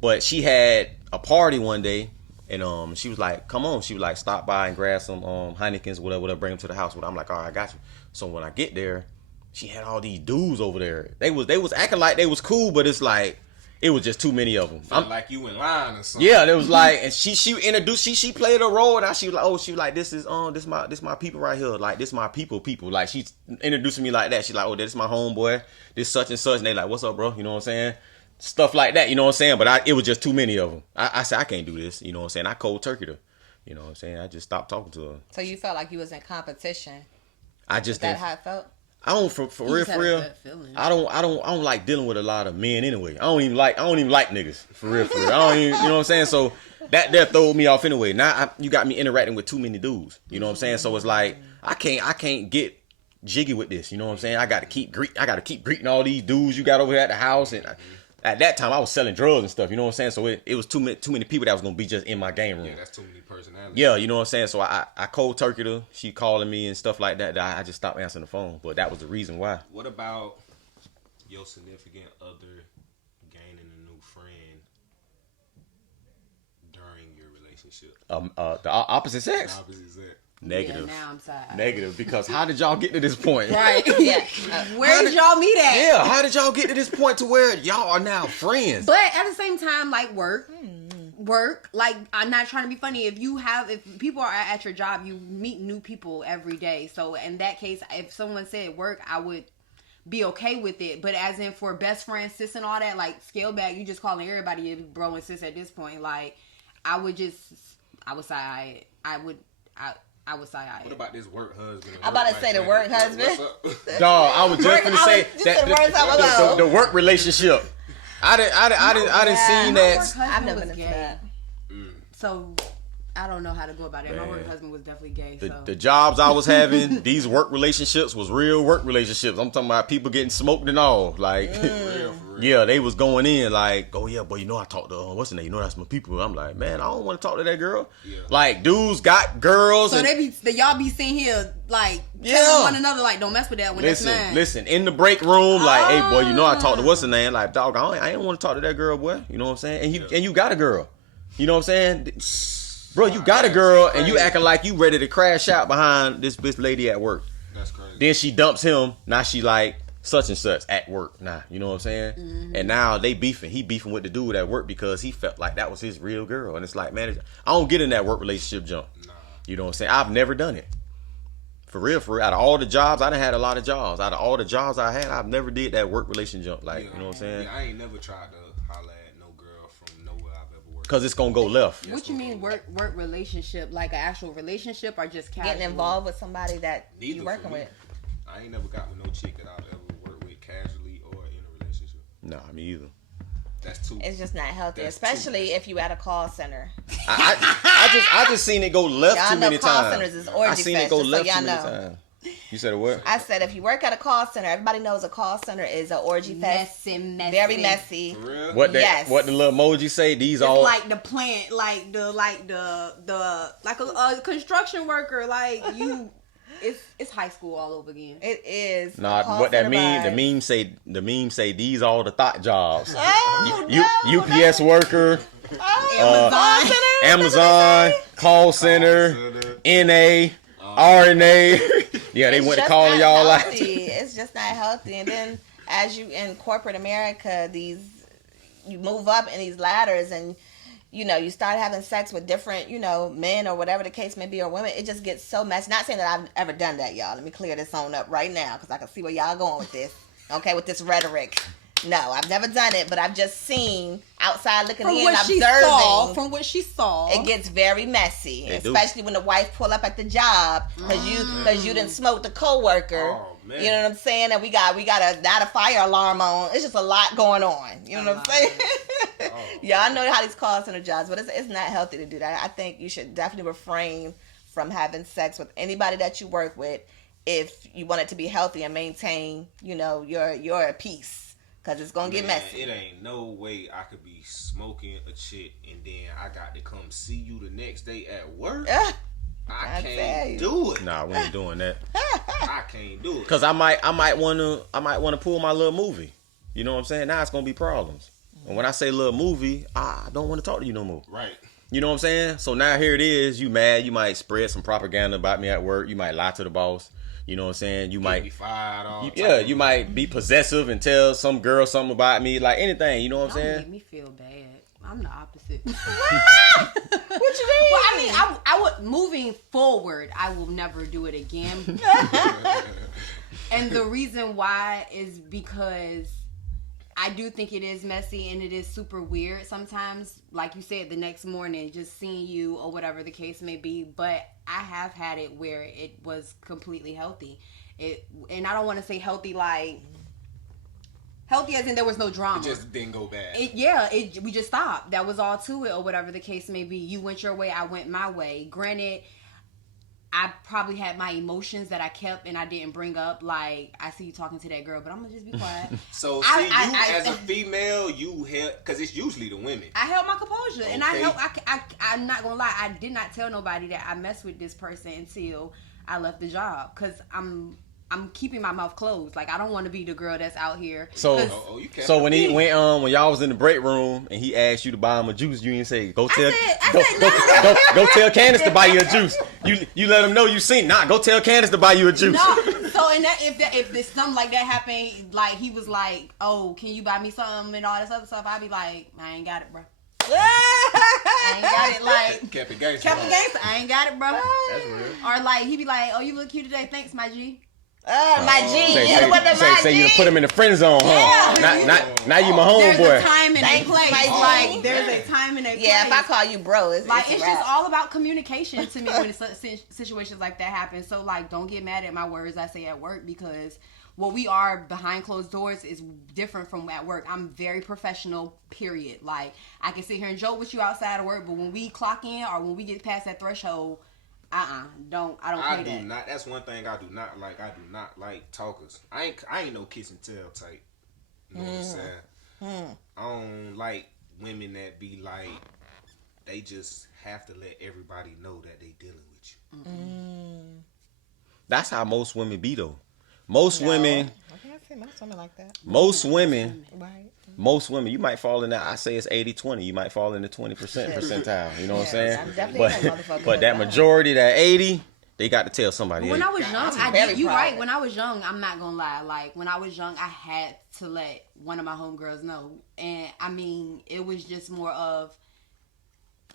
But she had a party one day, and she was like, come on. She was like, stop by and grab some Heinekens, whatever, bring them to the house. I'm like, all right, I got you. So when I get there, she had all these dudes over there. They was acting like they was cool, but it's like, it was just too many of them. I'm like you in line or something. Yeah, it was like, and she introduced, she played a role, and she was like, oh, she was like, this my people right here, like this my people, like she's introducing me like that. She's like, oh, this my homeboy, this such and such, and they like, what's up, bro? You know what I'm saying? Stuff like that, you know what I'm saying? But it was just too many of them. I said I can't do this, you know what I'm saying? I cold turkeyed her, you know what I'm saying? I just stopped talking to her. So you felt like you was in competition. I just Is that how it felt? I don't for real. I don't like dealing with a lot of men anyway. I don't even like niggas for real. I don't even, you know what I'm saying? So that throw me off anyway. Now you got me interacting with too many dudes. You know what I'm saying? So it's like I can't get jiggy with this. You know what I'm saying? I got to keep greeting all these dudes you got over here at the house. And at that time I was selling drugs and stuff. You know what I'm saying? So it was too many people that was gonna be just in my game room. Yeah, that's too many personalities. Yeah, you know what I'm saying? So I cold turkeyed her. She calling me and stuff like that. I just stopped answering the phone. But that was the reason why. What about your significant other gaining a new friend during your relationship? The opposite sex? Opposite sex. Negative. Yeah, now I'm sad. Negative, because how did y'all get to this point? Right. Yeah. Where did y'all meet at? Yeah, how did y'all get to this point to where y'all are now friends? But at the same time, like work, like I'm not trying to be funny. If people are at your job, you meet new people every day. So in that case, if someone said work, I would be okay with it. But as in for best friends, sis and all that, like scale back, you just calling everybody bro and sis at this point. Like I would say I would say What about this work husband? I'm about to say the work husband. Dog, I was just gonna say that the work relationship. I didn't seen that. I've never been that. So I don't know how to go about it. Man. My work husband was definitely gay. The jobs I was having, these work relationships was real work relationships. I'm talking about people getting smoked and all. Like, for real. Yeah, they was going in like, oh yeah, boy, you know I talked to what's the name? You know that's my people. I'm like, man, I don't want to talk to that girl. Yeah. Like, dudes got girls. So y'all be sitting here like telling one another like, don't mess with that one. Listen, in the break room, like, hey boy, you know I talked to what's the name? Like, dog, I ain't want to talk to that girl, boy. You know what I'm saying? And you got a girl. You know what I'm saying? Bro, you got a girl and you acting like you ready to crash out behind this bitch lady at work. That's crazy. Then she dumps him. Now she like such and such at work. Nah, you know what I'm saying? Mm-hmm. And now they beefing. He beefing with the dude at work because he felt like that was his real girl. And it's like, man, I don't get in that work relationship jump. Nah. You know what I'm saying? I've never done it. For real. Out of all the jobs, I done had a lot of jobs. Out of all the jobs I had, I've never did that work relation jump. Like, you know what I'm saying? Yeah, I ain't never tried to holler at no girl from nowhere I've ever worked. Because it's going to go left. What you mean work relationship? Like an actual relationship or just casual? Getting involved with somebody that you working with? I ain't never got with no chick that I've ever worked with casually or in a relationship. Nah, me either. That's too. It's just not healthy, especially if you at a call center. I just seen it go left y'all too many times. Call centers is orgy I seen it go left too many times. You said what? I said if you work at a call center, everybody knows a call center is an orgy fest. Messy. Very messy. For real? What the little emoji say? These it's all like the plant, like a construction worker, like you. It's high school all over again. It is. Nah, what that mean? The meme say these all the thought jobs. Oh, UPS worker. Amazon call center. NA. RNA. Yeah, they went to calling y'all out. It's just not healthy. And then as you in corporate America, you move up in these ladders and you start having sex with different, men or whatever the case may be, or women. It just gets so messy. Not saying that I've ever done that, y'all. Let me clear this on up right now because I can see where y'all going with this. Okay, with this rhetoric. No, I've never done it, but I've just seen outside looking in and observing. From what she saw, it gets very messy, especially when the wife pull up at the job because you didn't smoke the coworker. Oh, man. You know what I'm saying? And we got a fire alarm on. It's just a lot going on. You know what I'm saying? Yeah, I know how these call center jobs, but it's not healthy to do that. I think you should definitely refrain from having sex with anybody that you work with if you want it to be healthy and maintain, your peace. Because it's going to get messy. It ain't no way I could be smoking a chick and then I got to come see you the next day at work. I can't do it. Nah, we ain't doing that. I can't do it. Because I might want to pull my little movie. You know what I'm saying? Now it's going to be problems. And when I say little movie, I don't want to talk to you no more. Right. You know what I'm saying? So now here it is. You mad. You might spread some propaganda about me at work. You might lie to the boss. You know what I'm saying? You Get might me fired off. you might be possessive and tell some girl something about me, like anything. You know what I'm saying? Make me feel bad. I'm the opposite. What you mean? Well, I mean, I would, moving forward, I will never do it again. And the reason why is because I do think it is messy and it is super weird sometimes. Like you said, the next morning, just seeing you or whatever the case may be. But I have had it where it was completely healthy. And I don't want to say healthy like healthy as in there was no drama. It just didn't go bad. We just stopped. That was all to it or whatever the case may be. You went your way, I went my way. Granted, I probably had my emotions that I kept and I didn't bring up. Like, I see you talking to that girl, but I'm going to just be quiet. So, as a female, you held, because it's usually the women. I held my composure. Okay. And I'm not going to lie, I did not tell nobody that I messed with this person until I left the job. Because I'm keeping my mouth closed. Like, I don't want to be the girl that's out here. So when he went when y'all was in the break room and he asked you to buy him a juice, you didn't say go tell Candace to buy you a juice. You let him know you seen. Nah, go tell Candace to buy you a juice. No. So if something like that happened, like he was like, oh, can you buy me something and all this other stuff, I'd be like, I ain't got it, bro. I ain't got it. Like kept it gangster. I ain't got it, bro. That's real. Or like he'd be like, oh, you look cute today. Thanks, my G. My G. Say you put him in the friend zone, huh? Yeah. Now you my homeboy. There's a time and a place. Like there's a time and a place. Yeah, if I call you bro, it's just all about communication to me when situations like that happen. So like, don't get mad at my words I say at work because what we are behind closed doors is different from at work. I'm very professional, period. Like I can sit here and joke with you outside of work, but when we clock in or when we get past that threshold, I don't play that. Not. That's one thing I do not like. I do not like talkers. I ain't no kiss and tell type. You know what I'm saying? I don't like women that be like, they just have to let everybody know that they dealing with you. That's how most women be though. Most women. I can't say most women like that. Most women. Right. Most women, you might fall in that. I say it's 80-20. You might fall in the 20% percentile. You know what I'm saying? I'm definitely but that majority, that 80, they got to tell somebody. When I was young, you're right. When I was young, I'm not gonna lie. Like when I was young, I had to let one of my homegirls know, and I mean, it was just more of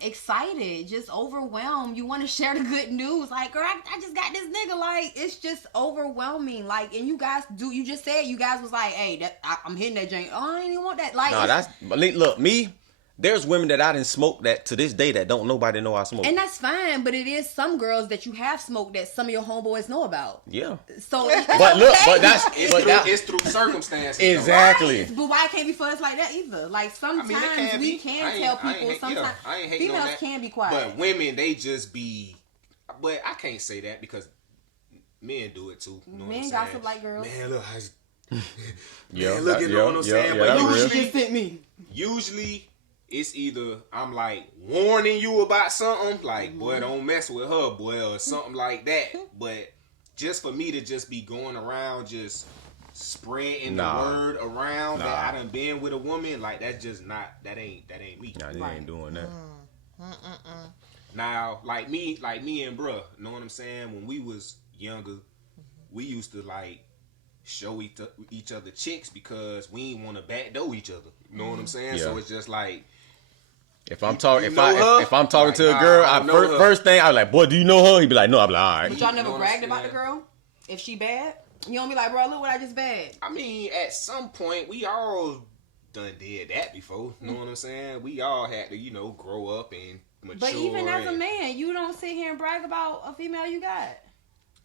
excited, just overwhelmed. You want to share the good news, like, girl, I just got this nigga. Like, it's just overwhelming. Like, and you guys do. You just said you guys was like, hey, I'm hitting that joint. Oh, I didn't even want that. Like, no, look, me. There's women that I didn't smoke that to this day that don't nobody know I smoke. And that's fine, but it is some girls that you have smoked that some of your homeboys know about. Yeah. So, but look, but it's through circumstances. Exactly. Right? But why it can't be for us like that either? Like sometimes we can tell people. Sometimes females can be quiet. But women, they just be. But I can't say that because men do it too. You know men gossip like girls. Man, look, you know what I'm saying? But usually, usually. It's either I'm like warning you about something, like boy, don't mess with her, boy, or something like that. But just for me to just be going around just spreading the word around that I done been with a woman, like that's just not that ain't me. Nah, they ain't doing that. Now, like me and bruh, know what I'm saying? When we was younger, we used to like show each other chicks because we ain't want to backdoor each other. You know what I'm saying? Yeah. So it's just like. If I'm talking to a girl, first thing I was like, boy, do you know her? He'd be like, no. I'm like, all right. But y'all never bragged about the girl? If she bad? You don't be like, bro, look what I just bad. I mean, at some point, we all done did that before. You know what I'm saying? We all had to, grow up and mature. But even as a man, you don't sit here and brag about a female you got.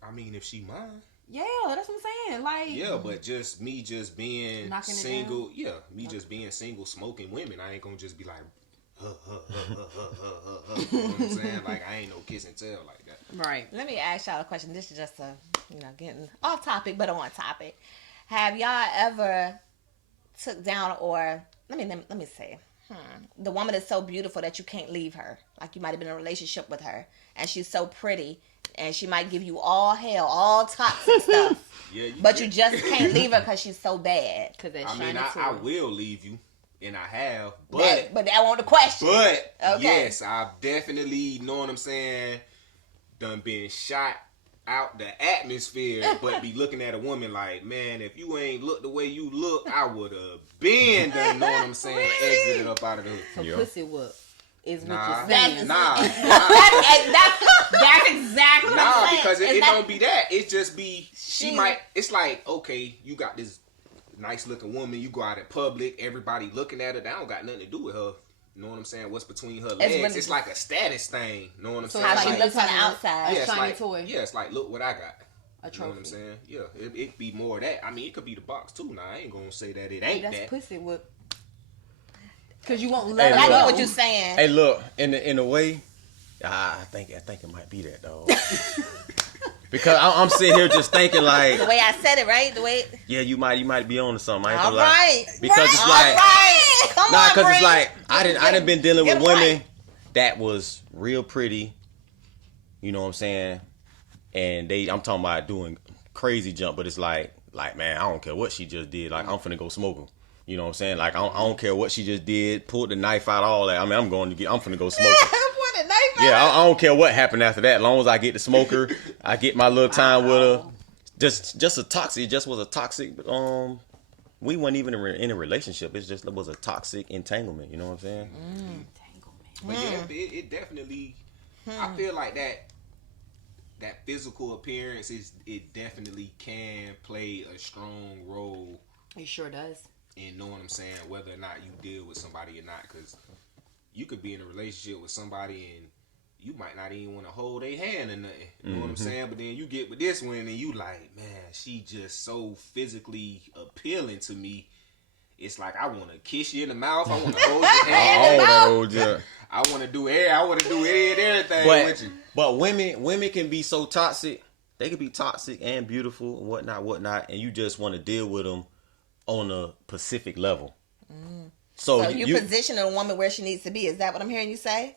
I mean, if she mine. Yeah, that's what I'm saying. Like, yeah, but just me just being single. Yeah, me just being single, smoking women. I ain't gonna just be like, you know what I'm saying? Like, I ain't no kiss and tell like that. Right. Let me ask y'all a question. This is just getting off topic, but on topic. Have y'all ever took down or let me say, the woman is so beautiful that you can't leave her. Like you might have been in a relationship with her, and she's so pretty. And she might give you all hell, all toxic stuff. Yeah, you just can't leave her because she's so bad. I will leave you, and I have. But that won't the question. But okay. Yes, I've definitely, know what I'm saying, done been shot out the atmosphere, but be looking at a woman like, man, if you ain't look the way you look, I would have been done, know what I'm saying, Really? exited up out of the hood. So pussy whoop is what you're That's saying. that's exactly what I'm saying. Because it don't be that. It just be, it's like, okay, you got this nice looking woman, you go out in public, everybody looking at her, that don't got nothing to do with her. You know what I'm saying? What's between her legs? It's like a status thing. You know what I'm saying? How like, she looks on the outside. A shiny toy. Yeah, it's like, look what I got. A trophy. You know what I'm saying? Yeah, it be more of that. I mean, it could be the box too. Now, I ain't gonna say that it ain't that's that. Pussy whoop. Cause you won't let I her get go. what you're saying. Hey, look, in a way, I think it might be that, dog. Because I'm sitting here just thinking like The way I said it, right? The way. yeah, you might be on to something. I ain't All gonna lie. right. Because it's All like right. Come nah, on, because it's Bree. like I done been dealing Get with it women right. that was real pretty. You know what I'm saying? And I'm talking about doing crazy jump, but it's like man, I don't care what she just did. Like I'm finna go smoke them. You know what I'm saying? Like I don't care what she just did. Pulled the knife out, all that. I mean, I'm finna go smoke her. Put a knife out. Yeah, I don't care what happened after that. As long as I get to smoke her, I get my little time with her. Just a toxic. It just was a toxic. We weren't even in a relationship. It was a toxic entanglement. You know what I'm saying? But yeah, it definitely. I feel like that physical appearance it definitely can play a strong role. It sure does. And know what I'm saying, whether or not you deal with somebody or not, because you could be in a relationship with somebody and you might not even want to hold their hand or nothing. You know what I'm saying? But then you get with this one and you like, man, she just so physically appealing to me. It's like I want to kiss you in the mouth. I want to hold your hand. I want to do everything with you. But women can be so toxic. They can be toxic and beautiful and whatnot, and you just want to deal with them on a Pacific level. So you position a woman where she needs to be. Is that what I'm hearing you say?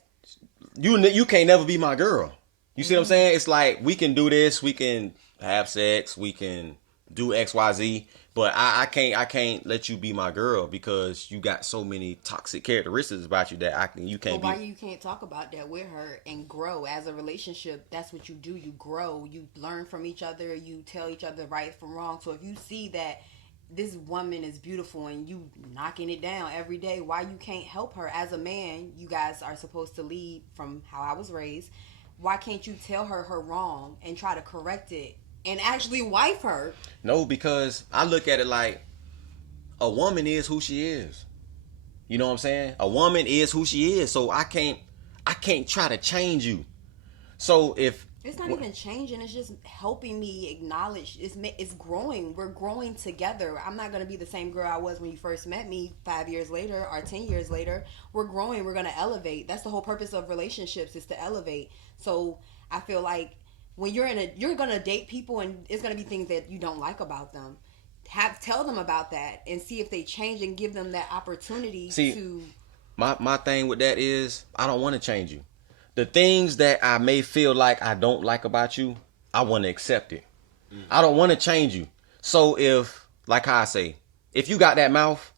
You can't never be my girl. You see what I'm saying? It's like we can do this, we can have sex, we can do XYZ, but I can't let you be my girl because you got so many toxic characteristics about you that you can't. But why you can't talk about that with her and grow as a relationship? That's what you do. You grow. You learn from each other. You tell each other right from wrong. So if you see that this woman is beautiful and you knocking it down every day, why you can't help her as a man? You guys are supposed to lead from how I was raised. Why can't you tell her wrong and try to correct it and actually wife her? No, because I look at it like a woman is who she is. You know what I'm saying? A woman is who she is. So I can't try to change you. So if it's not even changing, it's just helping me acknowledge it's growing. We're growing together. I'm not going to be the same girl I was when you first met me 5 years later or 10 years later. We're growing. We're going to elevate. That's the whole purpose of relationships, is to elevate. So I feel like when you're going to date people and it's going to be things that you don't like about them. Tell them about that and see if they change and give them that opportunity to. My thing with that is I don't want to change you. The things that I may feel like I don't like about you, I want to accept it. I don't want to change you. So if, like how I say, if you got that mouth,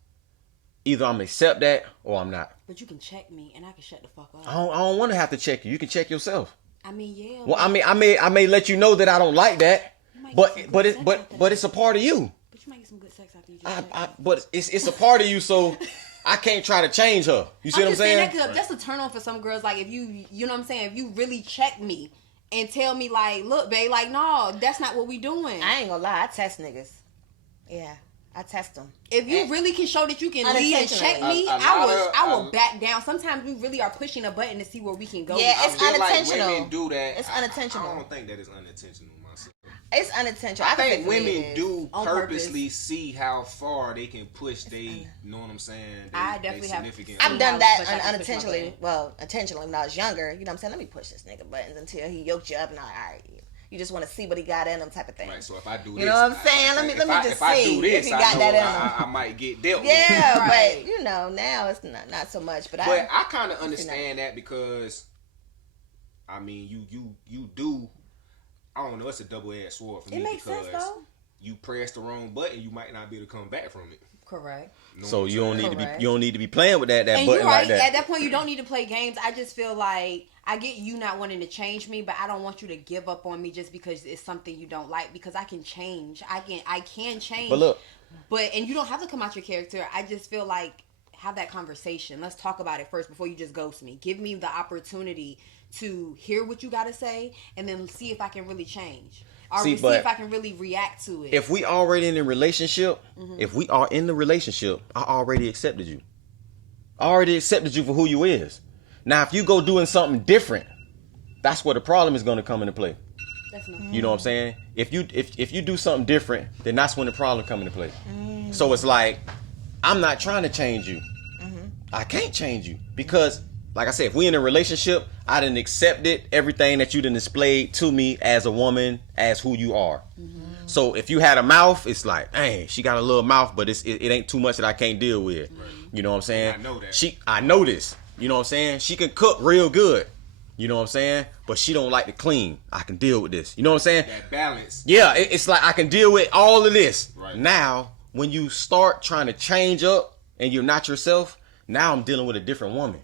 either I'm accept that or I'm not. But you can check me and I can shut the fuck up. I don't want to have to check you. You can check yourself. I mean, yeah. Well, I may let you know that I don't like that, but it's a part of you. But you might get some good sex after you just but it's a part of you, so I can't try to change her. You see what I'm saying? That's a turn on for some girls. Like if you know what I'm saying, if you really check me and tell me like, look, babe, like no, that's not what we doing. I ain't gonna lie, I test niggas. Yeah, I test them. If you really can show that you can lead and check me, I will back down. Sometimes we really are pushing a button to see where we can go. Yeah, it's unintentional. Like women do that. It's unintentional. I don't think that is unintentional myself. It's unintentional. I think women do on purposely purpose. See how far they can push. You know what I'm saying? I definitely have. I've done that unintentionally. Well, intentionally when I was younger. You know what I'm saying? Let me push this nigga buttons until he yoked you up and all right. You just want to see what he got in him, type of thing. Right. So if I do this, you know what I'm saying? Let me just see if he got that in him. I might get dealt with. Yeah, right. But you know now it's not so much. But I kind of understand that because, I mean, you do. I don't know. It's a double-edged sword for me. It makes sense though. you press the wrong button, you might not be able to come back from it. Correct. So you don't need to be playing with that and button you're right. like that. At that point, you don't need to play games. I just feel like I get you not wanting to change me, but I don't want you to give up on me just because it's something you don't like. Because I can change. I can change. But look, and you don't have to come out your character. I just feel like have that conversation. Let's talk about it first before you just ghost me. Give me the opportunity to hear what you got to say, and then see if I can really change. Or see if I can really react to it. If we already in a relationship, if we are in the relationship, I already accepted you. I already accepted you for who you is. Now, if you go doing something different, that's where the problem is going to come into play. You know what I'm saying? If you do something different, then that's when the problem come into play. So it's like, I'm not trying to change you. I can't change you because, like I said, if we in a relationship, I done accepted everything that you done displayed to me as a woman, as who you are. So if you had a mouth, it's like, dang, she got a little mouth, but it ain't too much that I can't deal with. You know what I'm saying? I know that. I know this. You know what I'm saying? She can cook real good. You know what I'm saying? But she don't like to clean. I can deal with this. You know what I'm saying? That balance. Yeah, it's like I can deal with all of this. Right. Now, when you start trying to change up and you're not yourself, now I'm dealing with a different woman.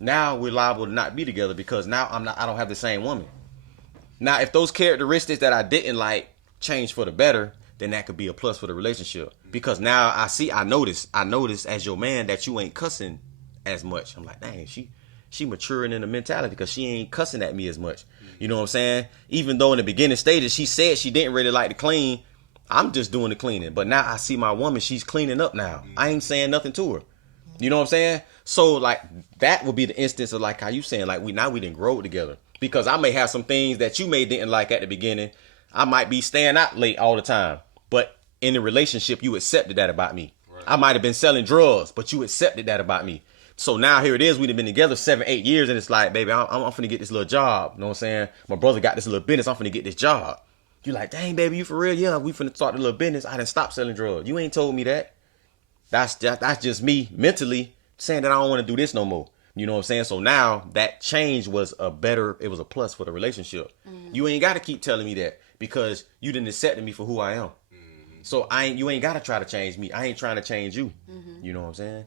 Now we're liable to not be together because now I don't have the same woman. Now, if those characteristics that I didn't like change for the better, then that could be a plus for the relationship. Because now I notice as your man that you ain't cussing as much. I'm like, dang, she maturing in the mentality because she ain't cussing at me as much. You know what I'm saying? Even though in the beginning stages she said she didn't really like to clean, I'm just doing the cleaning. But now I see my woman, she's cleaning up now. I ain't saying nothing to her. You know what I'm saying? So like that would be the instance of like how you saying like we didn't grow together. Because I may have some things that you may didn't like at the beginning. I might be staying out late all the time. But in the relationship, you accepted that about me. Right. I might have been selling drugs, but you accepted that about me. So now here it is. We've been together 7-8 years, and it's like, baby, I'm finna get this little job. You know what I'm saying? My brother got this little business. I'm finna get this job. You're like, dang, baby, you for real? Yeah, we finna start a little business. I done stopped selling drugs. You ain't told me that. That's just me mentally saying that I don't want to do this no more. You know what I'm saying? So now that change was it was a plus for the relationship. You ain't got to keep telling me that because you didn't accept me for who I am. So you ain't got to try to change me. I ain't trying to change you. You know what I'm saying?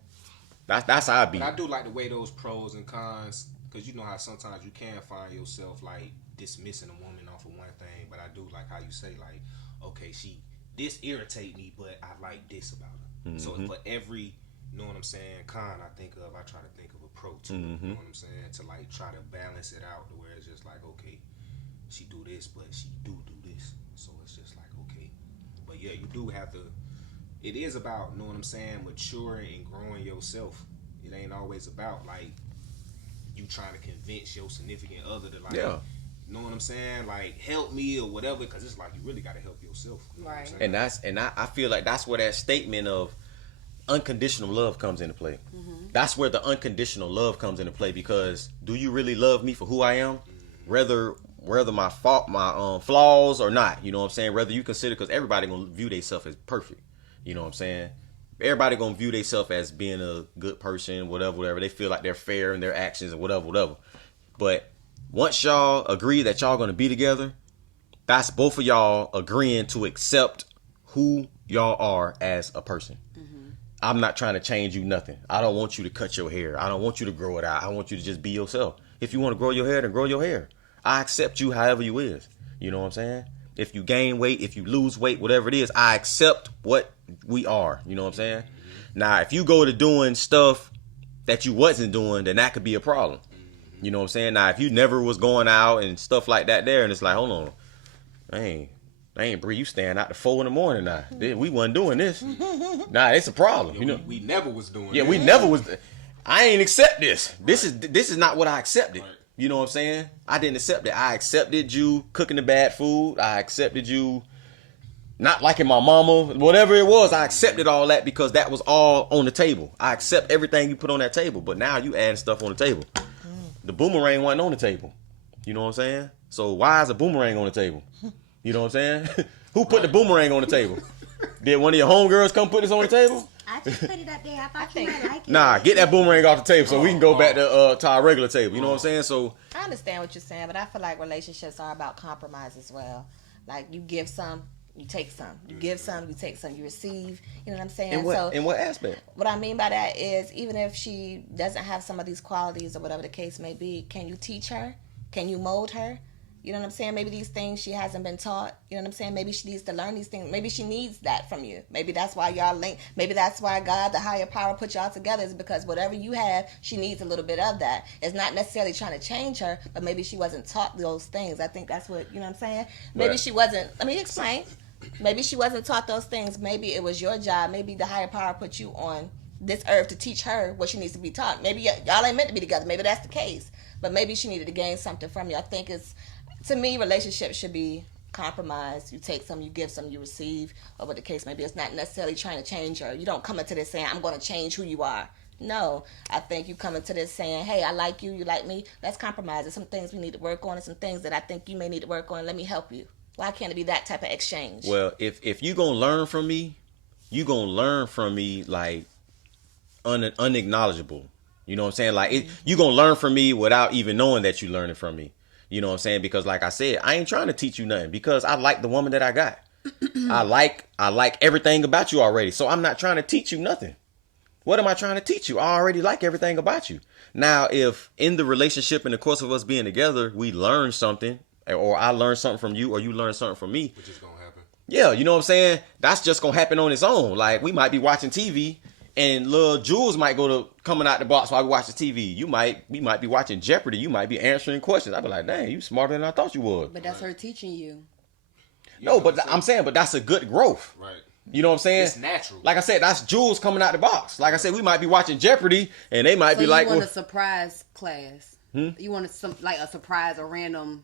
That's how I be. But I do like the way those pros and cons, because you know how sometimes you can find yourself like dismissing a woman off of one thing, but I do like how you say like, okay, this irritate me, but I like this about her. So for every, you know what I'm saying, con I think of, I try to think of a pro too. You know what I'm saying? To like try to balance it out to where it's just like, okay, she do this, but she do this. So it's just like, okay. But yeah, you do have to, it is about, you know what I'm saying, maturing and growing yourself. It ain't always about like you trying to convince your significant other to like, you know what I'm saying, like help me or whatever, because it's like you really got to help yourself. You know right. And I feel like that's where that statement of unconditional love comes into play. That's where the unconditional love comes into play, because do you really love me for who I am, whether my flaws or not? You know what I'm saying? Whether you consider, because everybody gonna view themselves as perfect. You know what I'm saying? Everybody gonna view themselves as being a good person, whatever. They feel like they're fair in their actions and whatever. But once y'all agree that y'all gonna be together, that's both of y'all agreeing to accept who y'all are as a person. I'm not trying to change you nothing. I don't want you to cut your hair. I don't want you to grow it out. I want you to just be yourself. If you want to grow your hair, then grow your hair. I accept you however you is. You know what I'm saying? If you gain weight, if you lose weight, whatever it is, I accept what we are. You know what I'm saying? Now, if you go to doing stuff that you wasn't doing, then that could be a problem. You know what I'm saying? Now, if you never was going out and stuff like that there, and it's like, hold on, ain't Bree, you staying out to 4 a.m. now. We wasn't doing this. Nah, it's a problem. You know, we never was doing. Yeah, that. we never was. I ain't accept this. This is not what I accepted. Right. You know what I'm saying? I didn't accept it. I accepted you cooking the bad food. I accepted you not liking my mama. Whatever it was, I accepted all that because that was all on the table. I accept everything you put on that table. But now you adding stuff on the table. The boomerang wasn't on the table. You know what I'm saying? So why is a boomerang on the table? You know what I'm saying? Who put the boomerang on the table? Did one of your homegirls come put this on the table? I just put it up there. I thought you might like it. Nah, get that boomerang off the table so we can go back to our regular table. You know what I'm saying? So I understand what you're saying, but I feel like relationships are about compromise as well. Like you give some you take some. You give some, you take some, you receive. You know what I'm saying? In what aspect? What I mean by that is, even if she doesn't have some of these qualities or whatever the case may be, can you teach her? Can you mold her? You know what I'm saying? Maybe these things she hasn't been taught. You know what I'm saying? Maybe she needs to learn these things. Maybe she needs that from you. Maybe that's why y'all link. Maybe that's why God, the higher power, put y'all together, is because whatever you have, she needs a little bit of that. It's not necessarily trying to change her, but maybe she wasn't taught those things. I think that's what, you know what I'm saying? Maybe she wasn't. Let me explain. Maybe she wasn't taught those things. Maybe it was your job. Maybe the higher power put you on this earth to teach her what she needs to be taught. Maybe y'all ain't meant to be together. Maybe that's the case. But maybe she needed to gain something from you. I think it's, to me, relationships should be compromised. You take some, you give some, you receive, or what the case may be. It's not necessarily trying to change her. You don't come into this saying, I'm going to change who you are. No, I think you come into this saying, hey, I like you, you like me. Let's compromise. There's some things we need to work on and some things that I think you may need to work on. Let me help you. Why can't it be that type of exchange? Well, if you going to learn from me, you going to learn from me like unacknowledgeable. You know what I'm saying? Like, you going to learn from me without even knowing that you learning from me. You know what I'm saying? Because like I said, I ain't trying to teach you nothing because I like the woman that I got. I like everything about you already. So I'm not trying to teach you nothing. What am I trying to teach you? I already like everything about you. Now, if in the relationship, in the course of us being together, we learn something, or I learn something from you, or you learn something from me. Which is going to happen. Yeah, you know what I'm saying? That's just going to happen on its own. Like, we might be watching TV, and little Jules might go to coming out the box while we watch the TV. We might be watching Jeopardy. You might be answering questions. I'd be like, dang, you smarter than I thought you was. But that's her teaching you. No, but I'm saying, but that's a good growth. Right. You know what I'm saying? It's natural. Like I said, that's Jules coming out the box. Like I said, we might be watching Jeopardy, and they might be like, you want a surprise class? You want a surprise, a random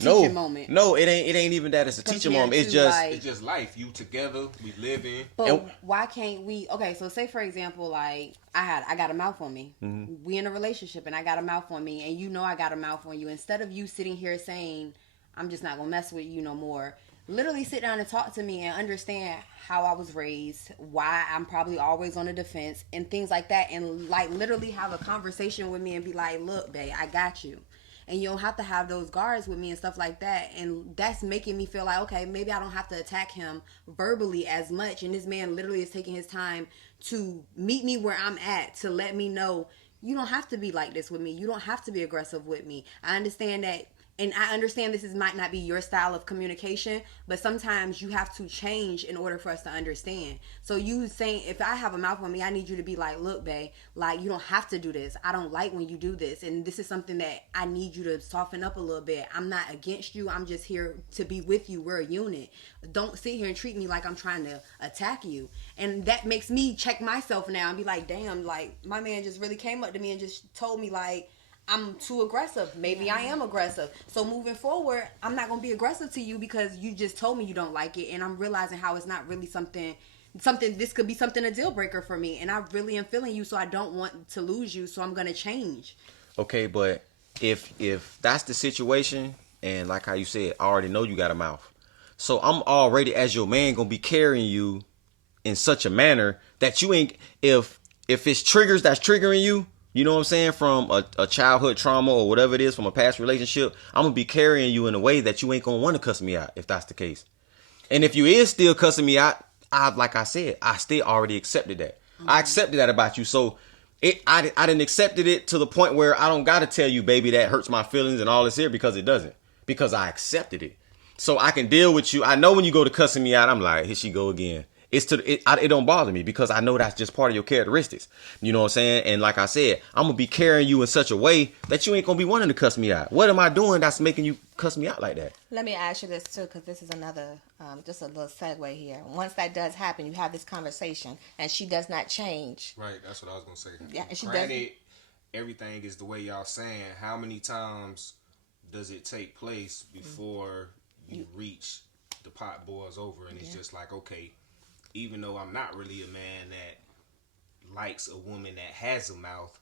teaching moment? No, it ain't even that. It's a teaching moment. It's just life. You together, we live in. But why can't we? Okay, so say for example, like I got a mouth on me. Mm-hmm. We in a relationship, and I got a mouth on me, and you know I got a mouth on you. Instead of you sitting here saying, "I'm just not gonna mess with you no more," literally sit down and talk to me and understand how I was raised, why I'm probably always on the defense, and things like that, and like literally have a conversation with me and be like, "Look, babe, I got you." And you don't have to have those guards with me and stuff like that. And that's making me feel like, okay, maybe I don't have to attack him verbally as much. And this man literally is taking his time to meet me where I'm at, to let me know, you don't have to be like this with me. You don't have to be aggressive with me. I understand that. And I understand this might not be your style of communication, but sometimes you have to change in order for us to understand. So you saying, if I have a mouth on me, I need you to be like, look, babe, like, you don't have to do this. I don't like when you do this. And this is something that I need you to soften up a little bit. I'm not against you. I'm just here to be with you. We're a unit. Don't sit here and treat me like I'm trying to attack you. And that makes me check myself now and be like, damn, like, my man just really came up to me and just told me, like, I'm too aggressive. Maybe I am aggressive. So moving forward, I'm not going to be aggressive to you because you just told me you don't like it. And I'm realizing how it's not really something, this could be something a deal breaker for me. And I really am feeling you, so I don't want to lose you. So I'm going to change. Okay, but if that's the situation, and like how you said, I already know you got a mouth. So I'm already, as your man, going to be carrying you in such a manner that you ain't, if it's triggers that's triggering you, you know what I'm saying, from a childhood trauma or whatever it is, from a past relationship, I'm going to be carrying you in a way that you ain't going to want to cuss me out if that's the case. And if you is still cussing me out, like I said, I still already accepted that. Mm-hmm. I accepted that about you. So I didn't accepted it to the point where I don't got to tell you, baby, that hurts my feelings and all this here, because it doesn't. Because I accepted it. So I can deal with you. I know when you go to cussing me out, I'm like, here she go again. It don't bother me because I know that's just part of your characteristics. You know what I'm saying? And like I said, I'm going to be carrying you in such a way that you ain't going to be wanting to cuss me out. What am I doing that's making you cuss me out like that? Let me ask you this too, because this is another, just a little segue here. Once that does happen, you have this conversation and she does not change. Right, that's what I was going to say. Yeah, and she Granted, everything is the way y'all saying. How many times does it take place before you reach the pot boils over and it's just like, okay, even though I'm not really a man that likes a woman that has a mouth,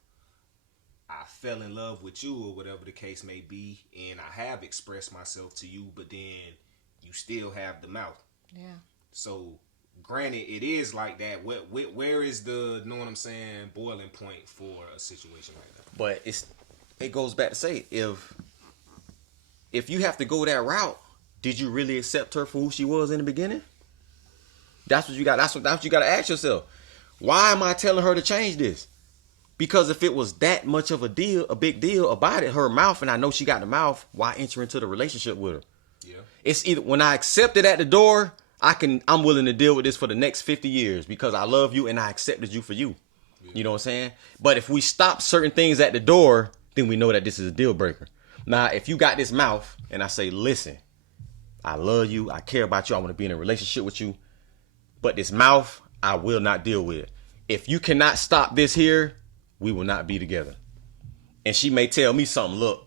I fell in love with you or whatever the case may be, and I have expressed myself to you, but then you still have the mouth. Yeah. So, granted, it is like that. Where is the, know what I'm saying, boiling point for a situation like that? But it goes back to say, if you have to go that route, did you really accept her for who she was in the beginning? That's what you got. That's what you got to ask yourself. Why am I telling her to change this? Because if it was that much of a big deal about it, her mouth, and I know she got the mouth, why enter into the relationship with her? Yeah. It's either when I accept it at the door, I'm willing to deal with this for the next 50 years because I love you and I accepted you for you. Yeah. You know what I'm saying? But if we stop certain things at the door, then we know that this is a deal breaker. Now, if you got this mouth and I say, listen, I love you, I care about you, I want to be in a relationship with you, but this mouth, I will not deal with it. If you cannot stop this here, we will not be together. And she may tell me something, look,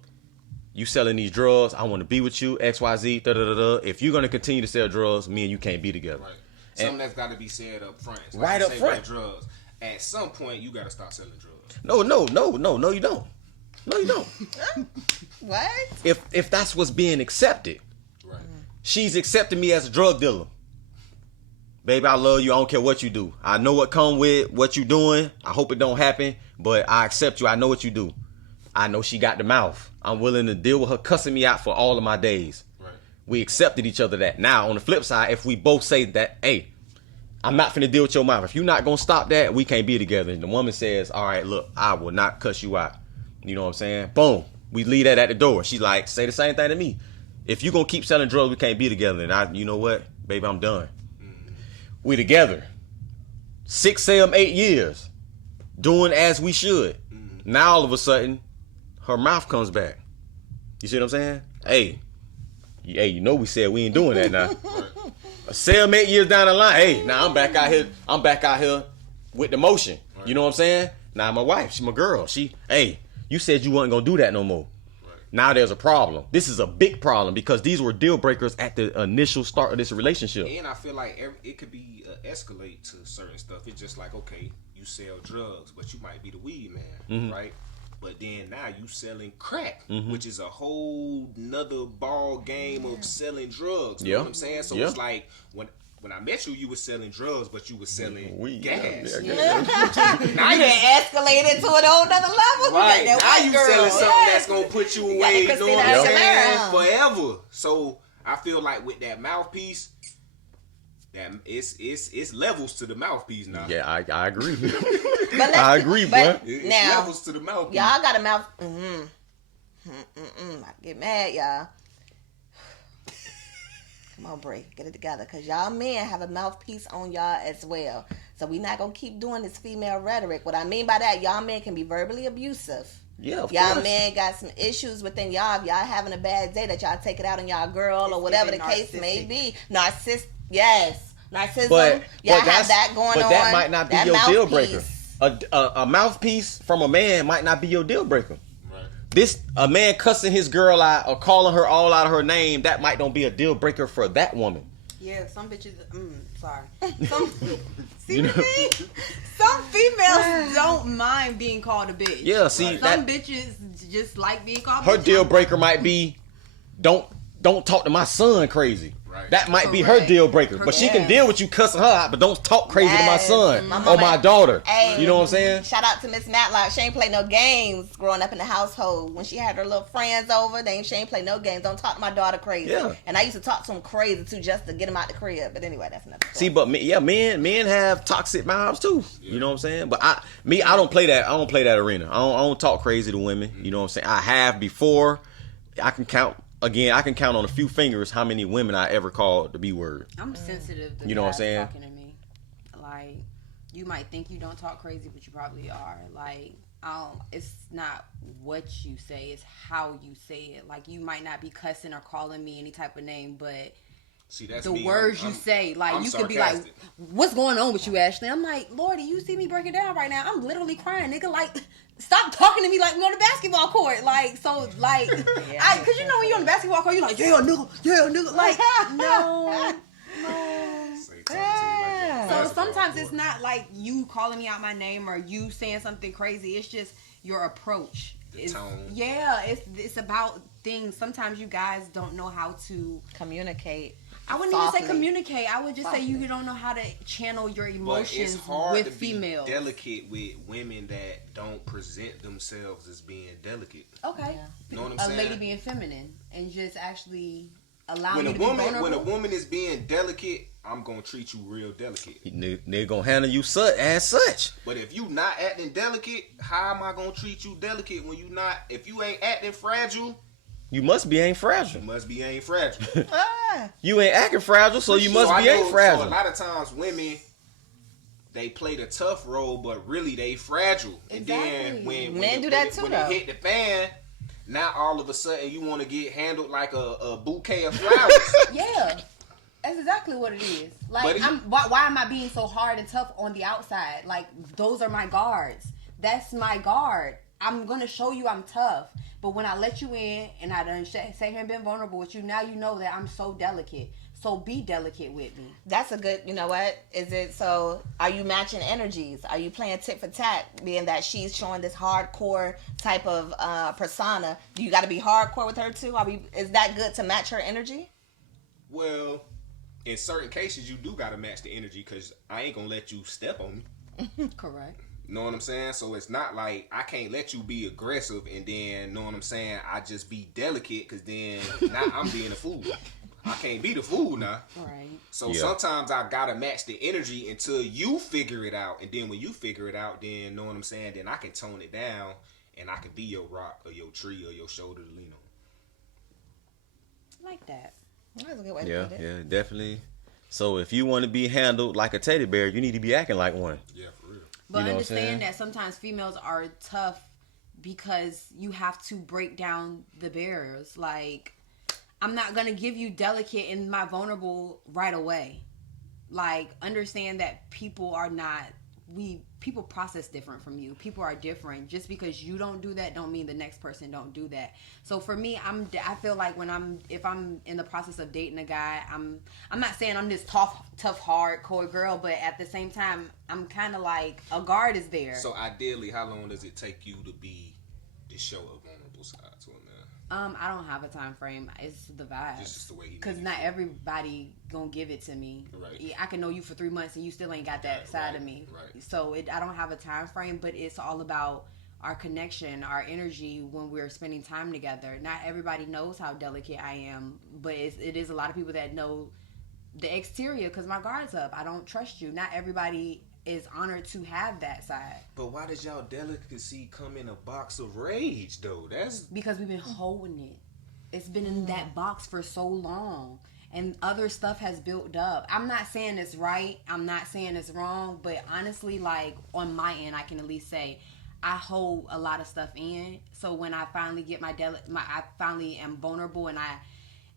you selling these drugs, I want to be with you, XYZ, da-da-da-da. If you're going to continue to sell drugs, me and you can't be together. Right. Something that's got to be said up front. Like right up front. Drugs. At some point, you got to stop selling drugs. No, you don't. No, you don't. What? If that's what's being accepted. Right. She's accepting me as a drug dealer. Baby, I love you. I don't care what you do. I know what come with what you doing. I hope it don't happen, but I accept you. I know what you do. I know she got the mouth. I'm willing to deal with her cussing me out for all of my days. Right. We accepted each other that. Now, on the flip side, if we both say that, hey, I'm not finna deal with your mouth. If you're not gonna stop that, we can't be together. And the woman says, all right, look, I will not cuss you out. You know what I'm saying? Boom. We leave that at the door. She's like, say the same thing to me. If you gonna keep selling drugs, we can't be together. And you know what? Baby, I'm done. We together 6, 7, 8 years doing as we should. Now all of a sudden her mouth comes back. You see what I'm saying? Hey, you know we said we ain't doing that now. 7, 8 years down the line, hey, now I'm back out here with the motion. You know what I'm saying? Now my wife, she my girl. Hey, you said you wasn't gonna do that no more. Now there's a problem. This is a big problem because these were deal breakers at the initial start of this relationship. And I feel like it could be escalate to certain stuff. It's just like, okay, you sell drugs, but you might be the weed man, right? But then now you selling crack, which is a whole nother ball game of selling drugs. You know what I'm saying? So it's like when I met you, you were selling drugs, but you were selling weed, gas. Yeah. Now you escalated to an whole nother level. Right. Now you selling something that's going to put you away, you know what I'm saying, forever. So I feel like with that mouthpiece, that it's levels to the mouthpiece now. Yeah, I agree. I agree, bro. It's levels to the mouthpiece. Y'all got a mouth. I get mad, y'all. Come on, Bray, get it together, because y'all men have a mouthpiece on y'all as well. So we not going to keep doing this female rhetoric. What I mean by that, y'all men can be verbally abusive. Yeah, of y'all course. men got some issues within y'all. If y'all having a bad day, that y'all take it out on y'all girl or whatever the case may be. Narcissism. Y'all have that going on. But that might not be your deal breaker. A mouthpiece from a man might not be your deal breaker. A man cussing his girl out or calling her all out of her name, that might don't be a deal breaker for that woman. Yeah, some bitches. Sorry. Some females don't mind being called a bitch. Yeah, see, some bitches just like being called. Her bitch. deal breaker might be, don't talk to my son crazy. Right. That might be her deal breaker. But she can deal with you cussing her out, but don't talk crazy to my son or my daughter. Hey, you know what I'm saying? Shout out to Miss Matlock. She ain't play no games growing up in the household. When she had her little friends over, she ain't play no games. Don't talk to my daughter crazy. Yeah. And I used to talk to him crazy too, just to get him out the crib. But anyway, that's another story. See, but men have toxic mouths too. Yeah. You know what I'm saying? But I don't play that. I don't play that arena. I don't talk crazy to women. You know what I'm saying? I have before. I can count on a few fingers how many women I ever called the B word. I'm sensitive to you know what I'm saying? Talking to me. Like, you might think you don't talk crazy, but you probably are. Like, it's not what you say, it's how you say it. Like, you might not be cussing or calling me any type of name, but see, that's the me. words you say, like, I'm you could be sarcastic. like, what's going on with you, Ashley? I'm like, Lordy, you see me break it down right now. I'm literally crying, nigga. Like, stop talking to me like we on the basketball court. Like, so, like, cause you know when you're on the basketball court, you're like, yeah, nigga. Like, no. So sometimes it's not like you calling me out my name or you saying something crazy. It's just your approach. Yeah, it's about things. Sometimes you guys don't know how to communicate. I wouldn't even say communicate. I would just say you don't know how to channel your emotions with females. Be delicate with women that don't present themselves as being delicate. Okay. You know what I'm saying? A lady being feminine and just actually allow when me a to woman be vulnerable. when a woman is being delicate, I'm gonna treat you real delicate. They gonna handle you as such. But if you not acting delicate, how am I gonna treat you delicate when you not? If you ain't acting fragile, you must be ain't fragile. You must be ain't fragile. You ain't acting fragile, so you must be ain't fragile. So a lot of times women, they play the tough role, but really they fragile. Exactly. And then when Men do that too, when though. it hit the fan, now all of a sudden you want to get handled like a bouquet of flowers. Yeah. That's exactly what it is. Like, why am I being so hard and tough on the outside? Like, those are my guards. That's my guard. I'm gonna show you I'm tough. But when I let you in and I done say here and been vulnerable with you, now you know that I'm so delicate. So be delicate with me. That's a good, you know what? Is it so? Are you matching energies? Are you playing tit for tat? Being that she's showing this hardcore type of persona, do you got to be hardcore with her too? Is that good to match her energy? Well, in certain cases, you do gotta match the energy because I ain't gonna let you step on me. Correct. Know what I'm saying? So it's not like I can't let you be aggressive and then, know what I'm saying, I just be delicate because then now I'm being a fool. I can't be the fool now. Right. So sometimes I gotta match the energy until you figure it out. And then when you figure it out, then, know what I'm saying, then I can tone it down and I can be your rock or your tree or your shoulder to lean on. Like that. That's a good way to put it. Yeah, definitely. So if you want to be handled like a teddy bear, you need to be acting like one. Yeah, for real. But understand that sometimes females are tough because you have to break down the barriers. Like, I'm not going to give you delicate and my vulnerable right away. Like, understand that people are not, people process different from you. People are different. Just because you don't do that don't mean the next person don't do that. So for me, I feel like if I'm in the process of dating a guy, I'm not saying I'm this tough hardcore girl, but at the same time, I'm kind of like a guard is there. So ideally, how long does it take you to show a vulnerable side to a man? I don't have a time frame. It's the vibe. Just the way he because not everybody gonna give it to me. Right. I can know you for 3 months and you still ain't got that side of me. Right. So I don't have a time frame, but it's all about our connection, our energy when we're spending time together. Not everybody knows how delicate I am, but it is a lot of people that know the exterior because my guard's up. I don't trust you. Not everybody is honored to have that side. But why does y'all delicacy come in a box of rage though? That's because we've been holding it. It's been in that box for so long. And other stuff has built up. I'm not saying it's right. I'm not saying it's wrong. But honestly, like, on my end, I can at least say I hold a lot of stuff in. So when I finally get I finally am vulnerable and I